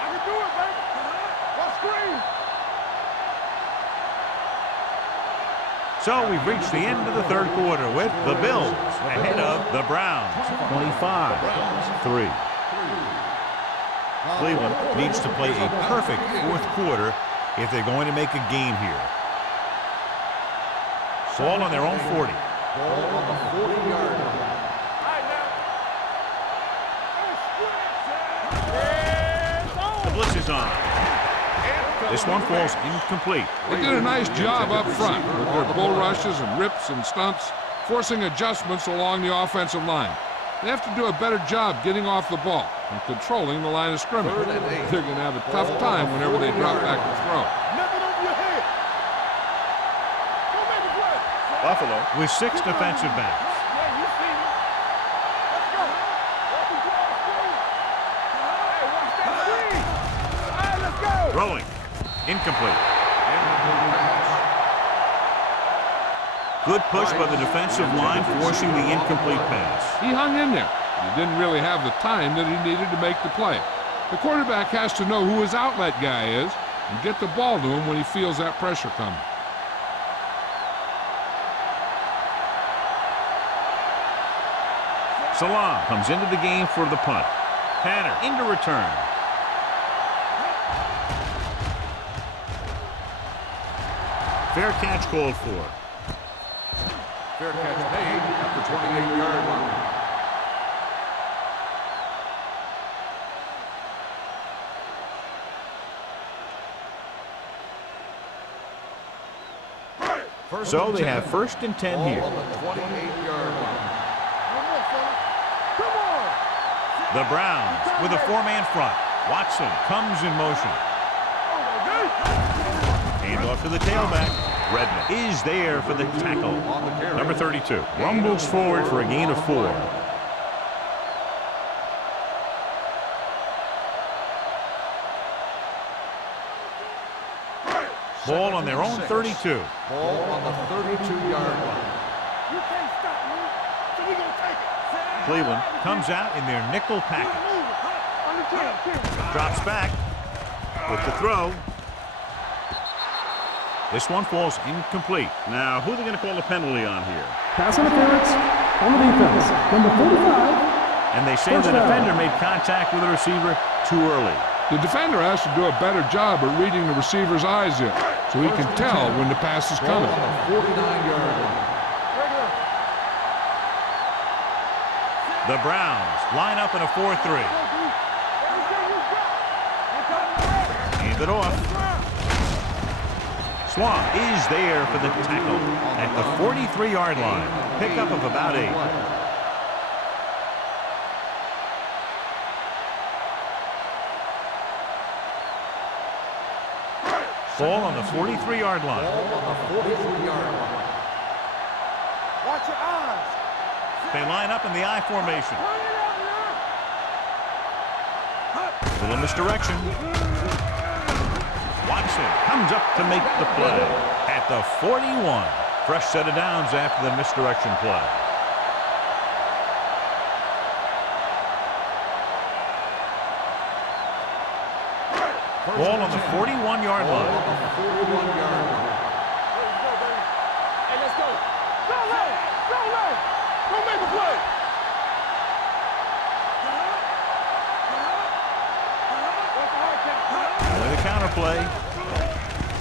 I can do it, baby. Watch screen. So we've reached the end of the 3rd quarter with the Bills ahead of the Browns, 25-3. Cleveland needs to play a perfect 4th quarter if they're going to make a game here. Ball on their own 40. Ball on the 40-yard line. All right, now. The blitz is on. This one falls incomplete. They did a nice job up front with their bull rushes and rips and stunts, forcing adjustments along the offensive line. They have to do a better job getting off the ball and controlling the line of scrimmage. They're going to have a tough time whenever they drop back to throw. Nothing over your head. Go make a play. Buffalo with 6 defensive backs. Yeah, you see me. Let's go. Watch him draw a screen. Hey, watch that screen. All right, let's go. Throwing. Incomplete. Good push by the defensive line, forcing the incomplete pass. He hung in there. He didn't really have the time that he needed to make the play. The quarterback has to know who his outlet guy is and get the ball to him when he feels that pressure coming. Salam comes into the game for the punt. Tanner into return. Fair catch called for. Fair catch made at the 28-yard line. So they have 1st and 10 here. On the 28-yard line. Come on. The Browns with a 4-man front. Watson comes in motion. Hand off to the tailback. Redmond is there for the tackle. Number 32 rumbles forward for a gain of 4. Ball on their own 32. Ball on the 32-yard line. You can't stop me, so we gonna take it. Cleveland comes out in their nickel package. Drops back with the throw. This one falls incomplete. Now, who are they going to call a penalty on here? Pass interference on the defense. Number 45. And they say the defender made contact with the receiver too early. The defender has to do a better job at reading the receiver's eyes in, so he can tell when the pass is Ball coming. on the 49-yard line. The Browns line up in a 4-3. Hand it off. Swan is there for the tackle at the 43-yard line. Pickup of about 8. Ball on the 43-yard line. Ball on the 43-yard line. Watch your eyes. They line up in the I formation. Little misdirection. Watson comes up to make the play at the 41. Fresh set of downs after the misdirection play. Ball on the 41-yard line. On the 41-yard line. Hey, let's go. Go low. Go low. Go make a play. Only the counter play.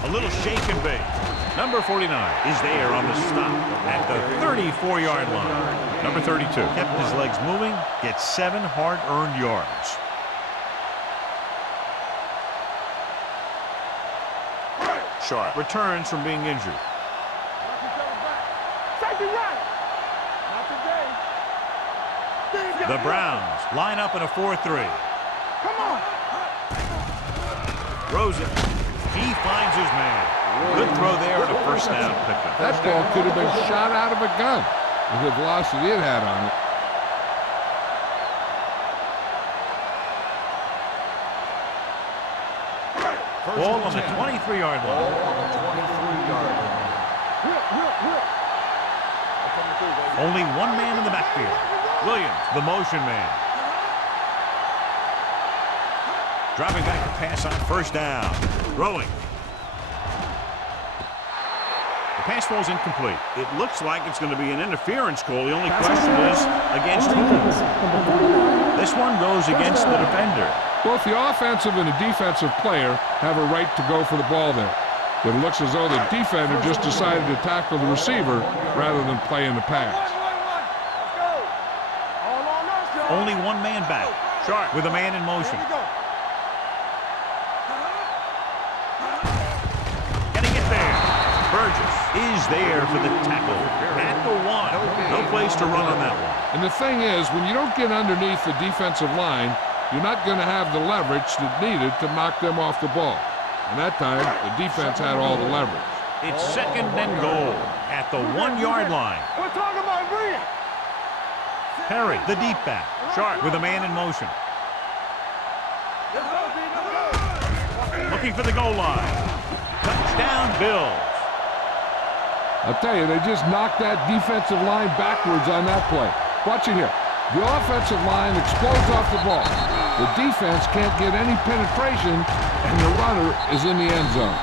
A little shake and bake. Number 49 is there on the stop at the 34-yard line. Number 32 kept his legs moving, gets 7 hard-earned yards. Sharp returns from being injured. Take it right. Not today. The Browns line up in a 4-3. Come on. Throws it. He finds his man. Good throw there and a first down pickup. That ball could have been shot out of a gun with the velocity it had on it. Ball on the 23-yard Ball line. on the 23-yard line. Only one man in the backfield. Williams, the motion man. Dropping back to pass on first down. Throwing. The pass falls incomplete. It looks like it's going to be an interference call. The only question is against whom? This one goes against the defender. Both the offensive and the defensive player have a right to go for the ball there. But it looks as though the defender just decided to tackle the receiver rather than play in the pass. Let's go. All on us, y'all. Only one man back. Sharp with a man in motion. Here we go. Can he get there? Burgess is there for the tackle at the 1. No place to run on that one. And the thing is, when you don't get underneath the defensive line, you're not going to have the leverage that's needed to knock them off the ball. And that time, the defense had all the leverage. It's second and goal at the 1-yard line. We're talking about Brent. Perry, the deep back. Sharp with a man in motion. Looking for the goal line. Touchdown, Bills. I'll tell you, they just knocked that defensive line backwards on that play. Watch it here. The offensive line explodes off the ball. The defense can't get any penetration, and the runner is in the end zone.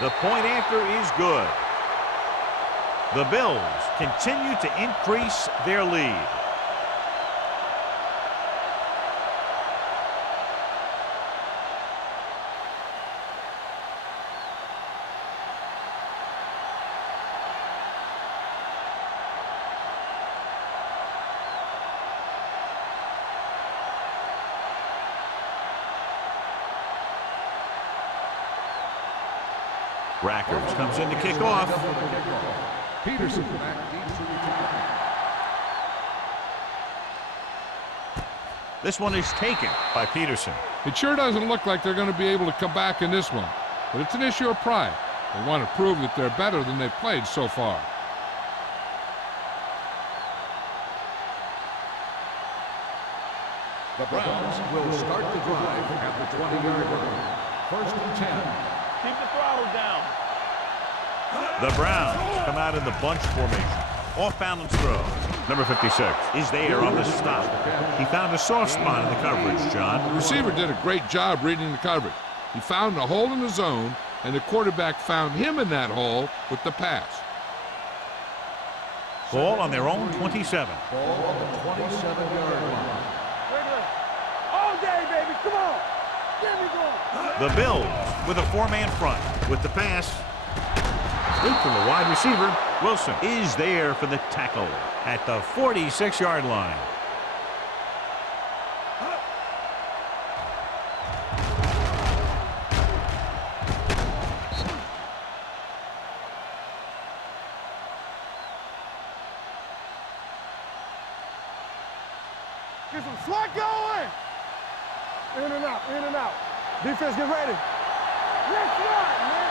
The point after is good. The Bills continue to increase their lead. Rackers comes in to kick off. Peterson back deep to return. This one is taken by Peterson. It sure doesn't look like they're going to be able to come back in this one, but it's an issue of pride. They want to prove that they're better than they've played so far. The Browns will start the drive at the 20-yard line. First and 10. Keep the throttle down. The Browns come out in the bunch formation. Off-balance throw. Number 56 is there on the stop. He found a soft spot in the coverage, John. The receiver did a great job reading the coverage. He found a hole in the zone, and the quarterback found him in that hole with the pass. Ball on their own 27. Ball on the 27-yard line. All day, baby. Come on. Get me going. The Bills with a four-man front. With the pass. Straight from the wide receiver. Wilson is there for the tackle at the 46-yard line. Get some swat going. In and out, in and out. Defense, get ready. Let's run, man.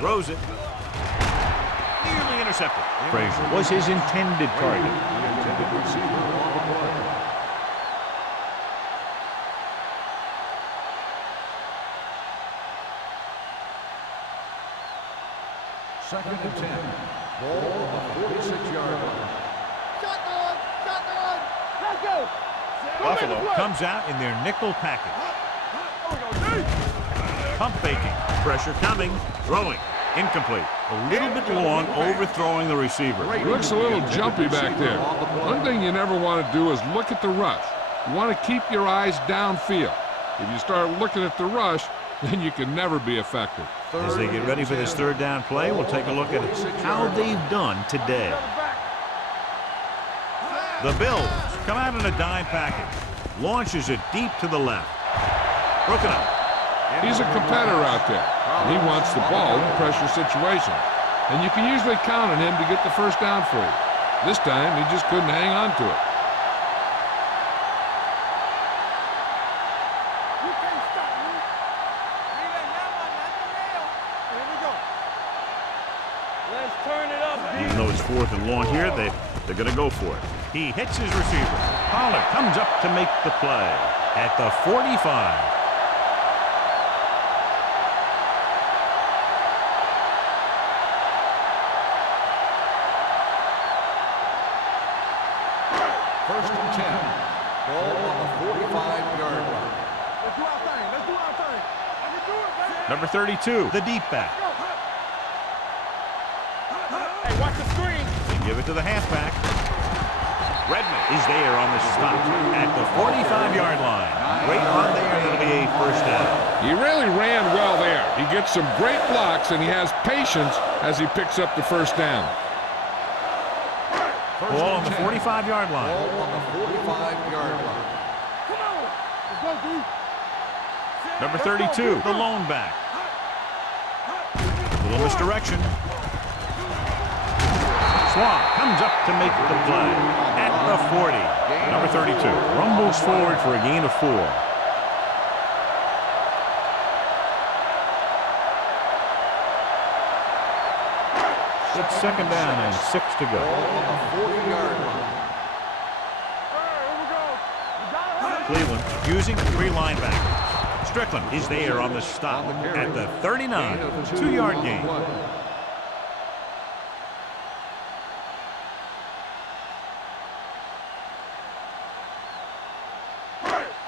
Throws it. Nearly intercepted. Frazier was his intended target. The intended receiver on the play. Second and 10. Ball on the 46-yard line. Shotgun, shotgun. Let's go. Buffalo comes out in their nickel package. Pump faking. Pressure coming. Throwing. Incomplete. A little bit long, overthrowing the receiver. He looks a little jumpy back there. One thing you never want to do is look at the rush. You want to keep your eyes downfield. If you start looking at the rush, then you can never be effective. As they get ready for this third down play, we'll take a look at how they've done today. The Bills come out in a dime package. Launches it deep to the left. Broken up. He's a competitor out there. He wants the ball in pressure situations. And you can usually count on him to get the first down for you. This time, he just couldn't hang on to it. You can't stop me. Here we go. Let's turn it up, Even though it's fourth and long here, they're going to go for it. He hits his receiver. Pollard comes up to make the play at the 45. First and 10. Ball on the 45-yard line. Let's do our thing. Let's do our thing. I can do it, man. Number 32, the deep back. Hey, watch the screen. They give it to the halfback. Redmond is there on the stop at the 45-yard line. Great run there, and it'll be a first down. He really ran well there. He gets some great blocks, and he has patience as he picks up the first down. Ball on the 45-yard line. Ball on the 45-yard line. Come on. Let's go, D. Number 32, the lone back. A little misdirection. Swan comes up to make the play at the 40. Number 32 rumbles forward for a gain of 4. It's second down and 6 to go. Ball on the 40-yard line. Here we go. You got it. Cleveland using 3 linebackers. Strickland is there on the stop at the 39. 2-yard gain.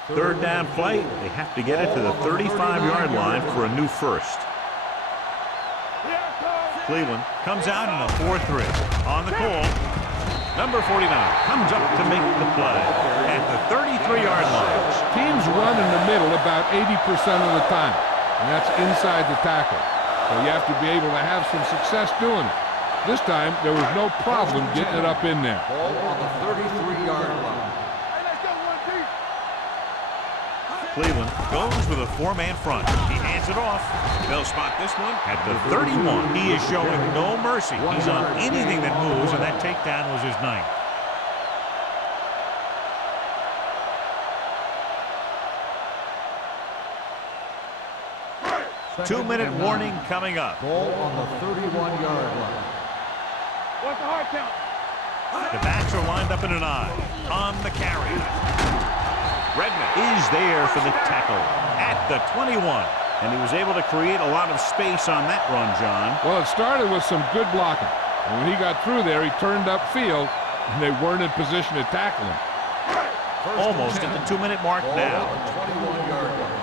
Third down play. They have to get it to the 35-yard line for a new first. Cleveland comes out in a 4-3. On the call, number 49 comes up to make the play at the 33-yard line. Teams run in the middle about 80% of the time, and that's inside the tackle. So you have to be able to have some success doing it. This time, there was no problem getting it up in there. Ball on the 33-yard line. Hey, let's go, 1 deep. Cleveland goes with a 4-man front. He hands it off. They'll spot this one at the 31. He is showing no mercy. He's on anything that moves, and that takedown was his ninth. Two-minute warning coming up. Ball on the 31-yard line. What's the hard count? The backs are lined up in an I. On the carry. Redmond is there for the tackle at the 21. And he was able to create a lot of space on that run, John. Well, it started with some good blocking. And when he got through there, he turned upfield, and they weren't in position to tackle him. Almost at the 2-minute mark now. 21-yard line.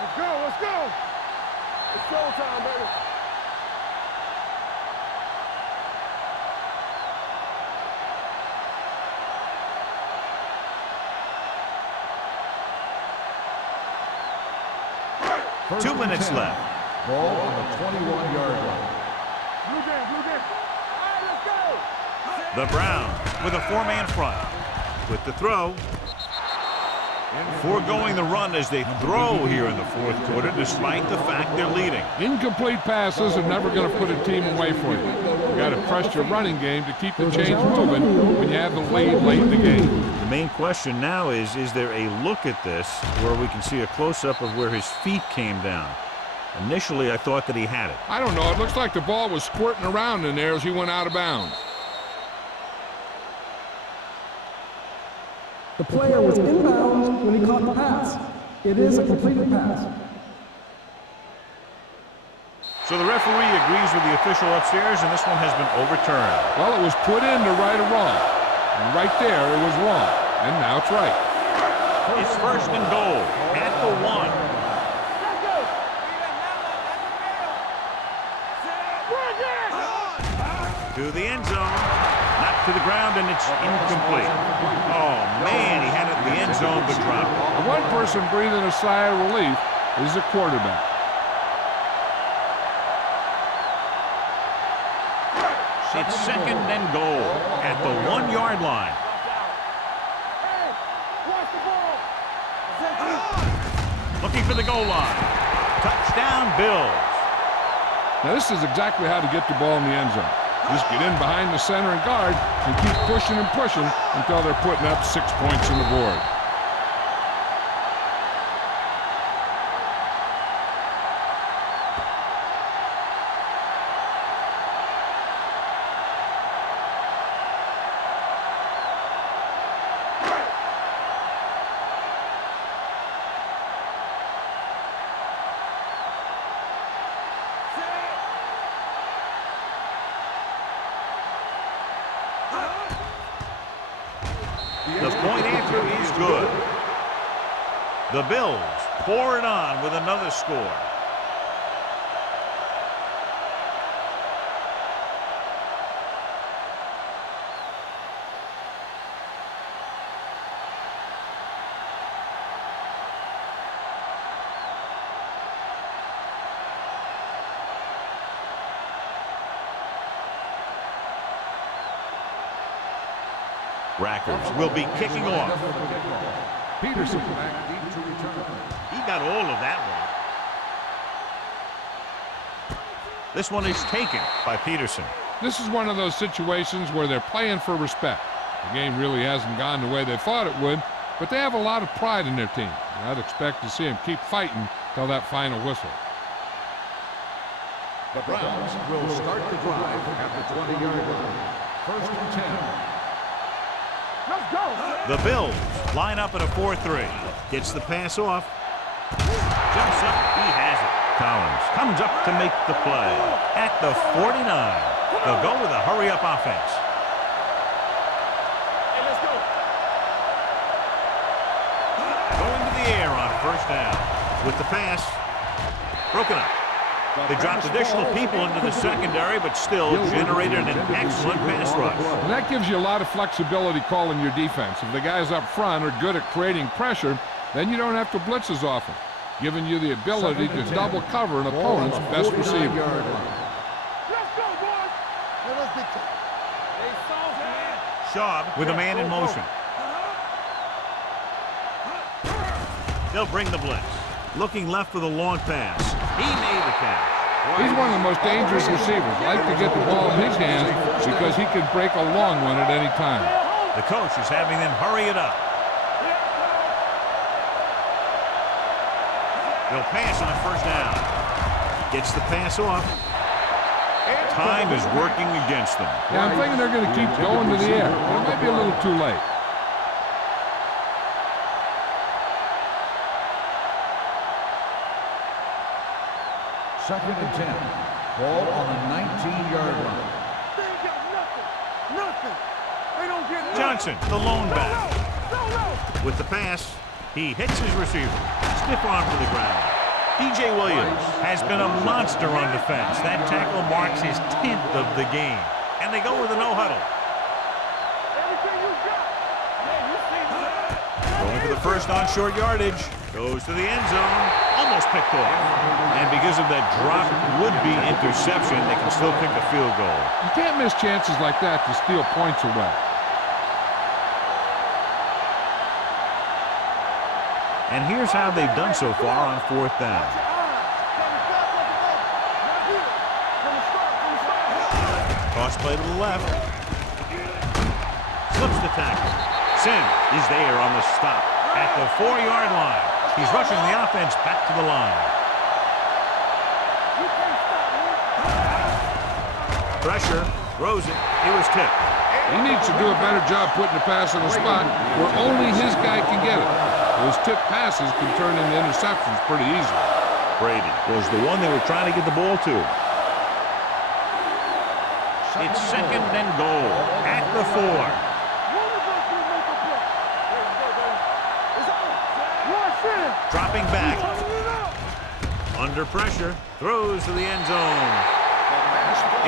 Let's go, let's go. It's showtime, baby. First 2 and minutes 10. left. Ball on the 21-yard line. Blue game, blue game. All right, let's go. The Browns with a 4-man front. With the throw. Foregoing the run as they throw here in the fourth quarter, despite the fact they're leading. Incomplete passes are never going to put a team away for you. You got to trust your running game to keep the chains moving when you have the lead late in the game. The main question now is there a look at this where we can see a close-up of where his feet came down? Initially, I thought that he had it. I don't know. It looks like the ball was squirting around in there as he went out of bounds. The player was inbounds when he caught the pass. It is a completed pass. So the referee agrees with the official upstairs, and this one has been overturned. Well, it was put in to right a wrong. And right there, it was wrong. And now it's right. It's first and goal at the 1. Let's go. To the end zone. Knocked to the ground, and it's incomplete. Oh, man, he had it in the end zone, but dropped it. The one person breathing a sigh of relief is the quarterback. It's second and goal at the 1-yard line. Hey, watch the ball. Looking for the goal line. Touchdown, Bills. Now, this is exactly how to get the ball in the end zone. Just get in behind the center and guard and keep pushing and pushing until they're putting up 6 points on the board. The point answer is good. The Bills pour it on with another score. Rackers will be kicking off. Peterson back deep to return. He got all of that one. This one is taken by Peterson. This is one of those situations where they're playing for respect. The game really hasn't gone the way they thought it would, but they have a lot of pride in their team. And I'd expect to see them keep fighting till that final whistle. The Browns will start the drive at the 20-yard line. First and 10. Let's go. The Bills line up at a 4-3. Gets the pass off. Jumps up. He has it. Collins comes up to make the play. At the 49. They'll go with a hurry-up offense. Hey, let's go. Going to the air on first down. With the pass. Broken up. They dropped additional people into the secondary, but still generated an excellent pass rush. And that gives you a lot of flexibility calling your defense. If the guys up front are good at creating pressure, then you don't have to blitz as often, giving you the ability to double cover an opponent's best receiver. Let's go, boys. Let's get Hey, soft, man. Schaub with a man in motion. They'll bring the blitz. Looking left for the long pass. He made the catch. He's one of the most dangerous receivers. Like to get the ball in his hands because he can break a long one at any time. The coach is having them hurry it up. They'll pass on a first down. Gets the pass off. Time is working against them. Yeah, I'm thinking they're going to keep going to the air. It might be a little too late. Second and 10. Ball on the 19-yard line. They ain't got nothing. Nothing. They don't get nothing. Johnson, the lone back. No. With the pass, he hits his receiver. Stiff arm to the ground. DJ Williams has been a monster on defense. That tackle marks his 10th of the game. And they go with a no-huddle. Everything you got. Yeah, you see that. Going for the first on short yardage. Goes to the end zone. Almost picked off. And because of that drop would-be interception, they can still kick a field goal. You can't miss chances like that to steal points away. And here's how they've done so far on fourth down. Toss play to the left. Slips the tackle. Sin is there on the stop at the 4-yard line. He's rushing the offense back to the line. Pressure. Throws it. It was tipped. He needs to do a better job putting the pass in a spot where only his guy can get it. Those tipped passes can turn into interceptions pretty easily. Brady was the one they were trying to get the ball to. It's second and goal at the 4. Dropping back. Under pressure. Throws to the end zone.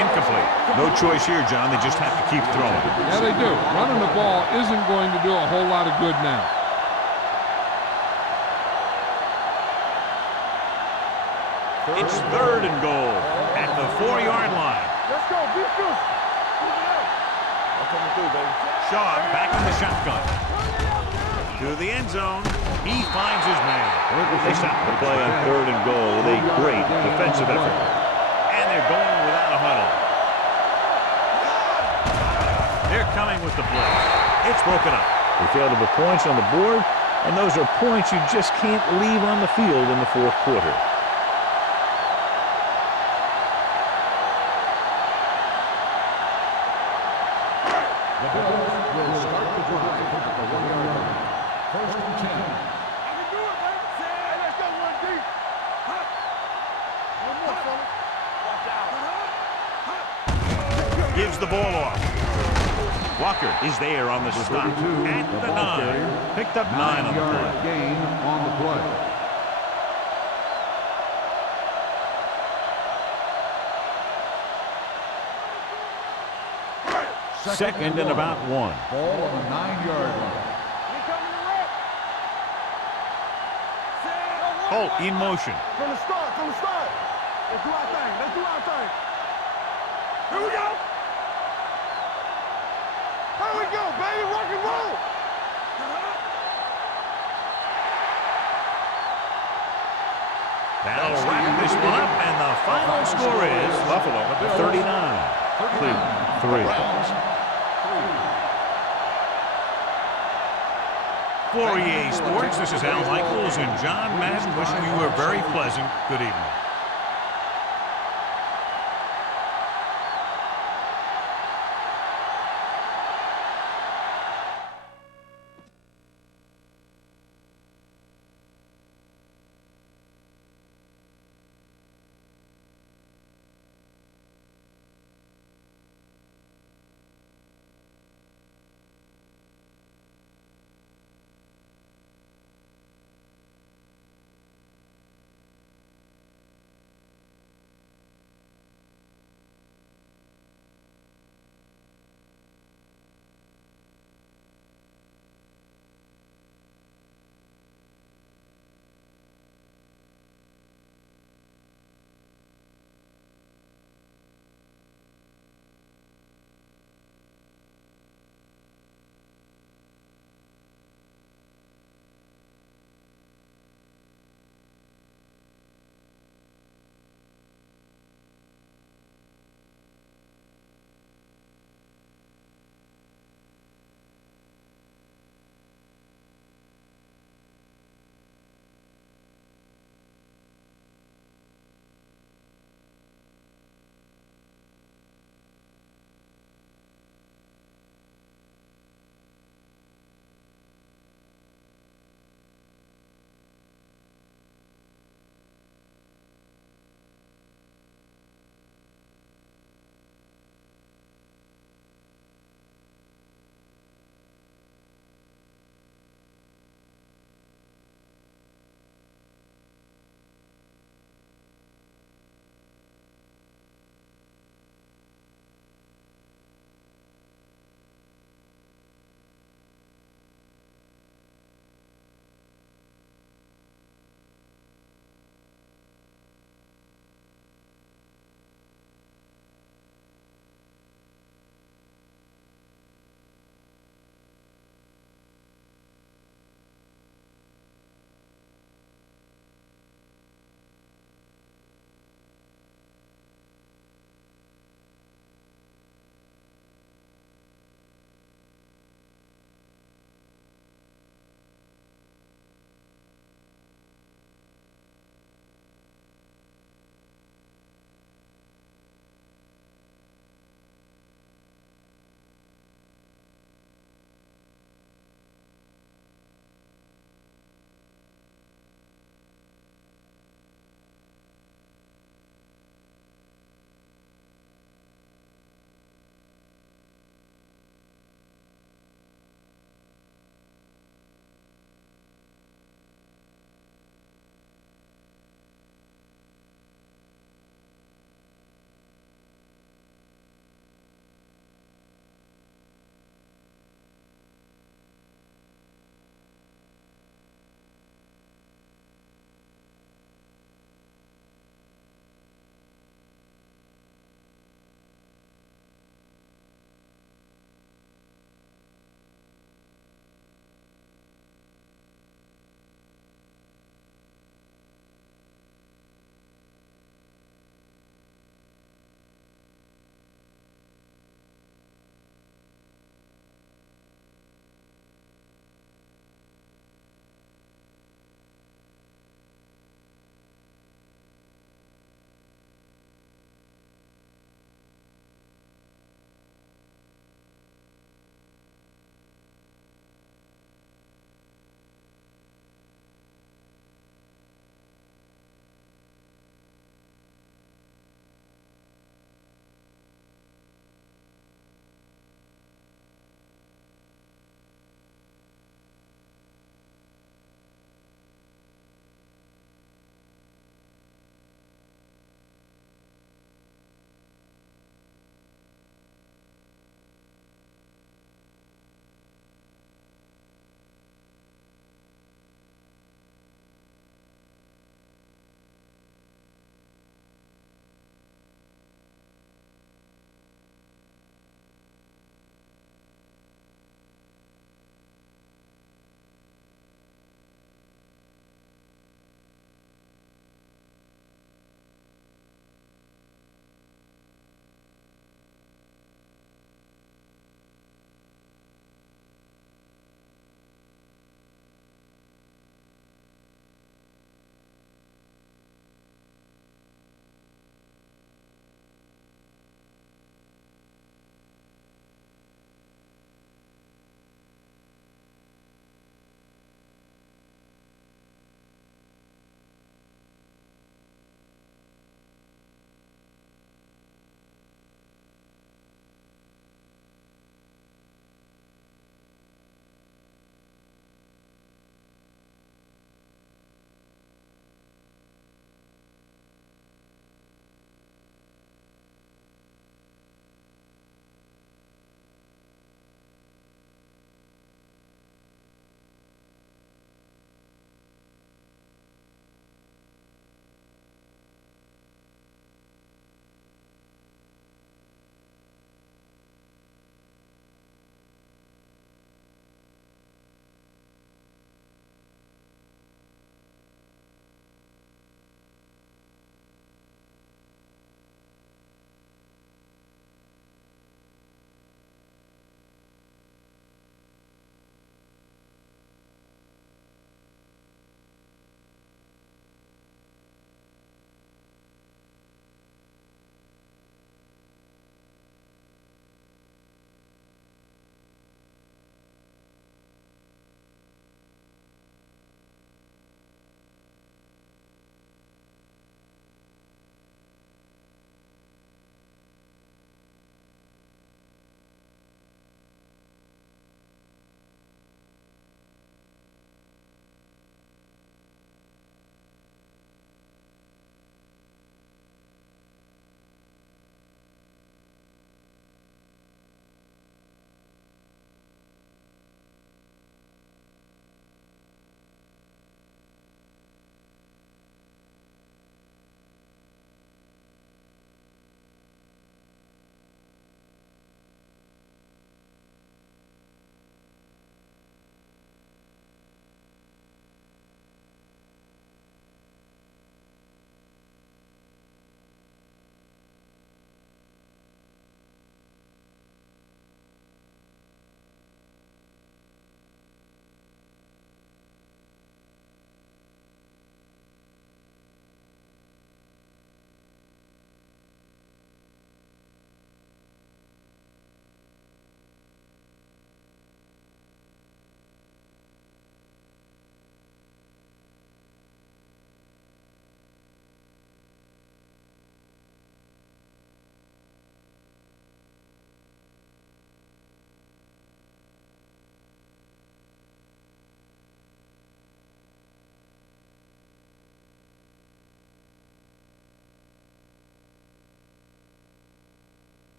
Incomplete. No choice here, John. They just have to keep throwing. Yeah, they do. Running the ball isn't going to do a whole lot of good now. It's third and goal at the 4-yard line. Let's go. Be good. I'm coming through, baby. Shaw back in the shotgun. To the end zone. He finds his man. They stop the play on third and goal with a great defensive effort. And they're going without a huddle. They're coming with the blitz. It's broken up. They failed to put points on the board, and those are points you just can't leave on the field in the fourth quarter. The Bills will start the drive at the 1-yard line. First and 10. I can do it, baby. Hey, let's go one deep. One more, fella. Watch out. Gives the ball off. Walker is there on the stop at the 9. Picked up 9 on the play. 9-yard gain on the play. Second and about 1. Ball on the 9-yard line. He coming to wreck. Holt in motion. From the start, from the start. Let's do our thing. Let's do our thing. Here we go. Here we go, baby. Rock and roll. That'll wrap this one up, and the final score is Buffalo 39. Cleveland 3. For EA Sports, this is Al Michaels and John Madden wishing you a very pleasant good evening.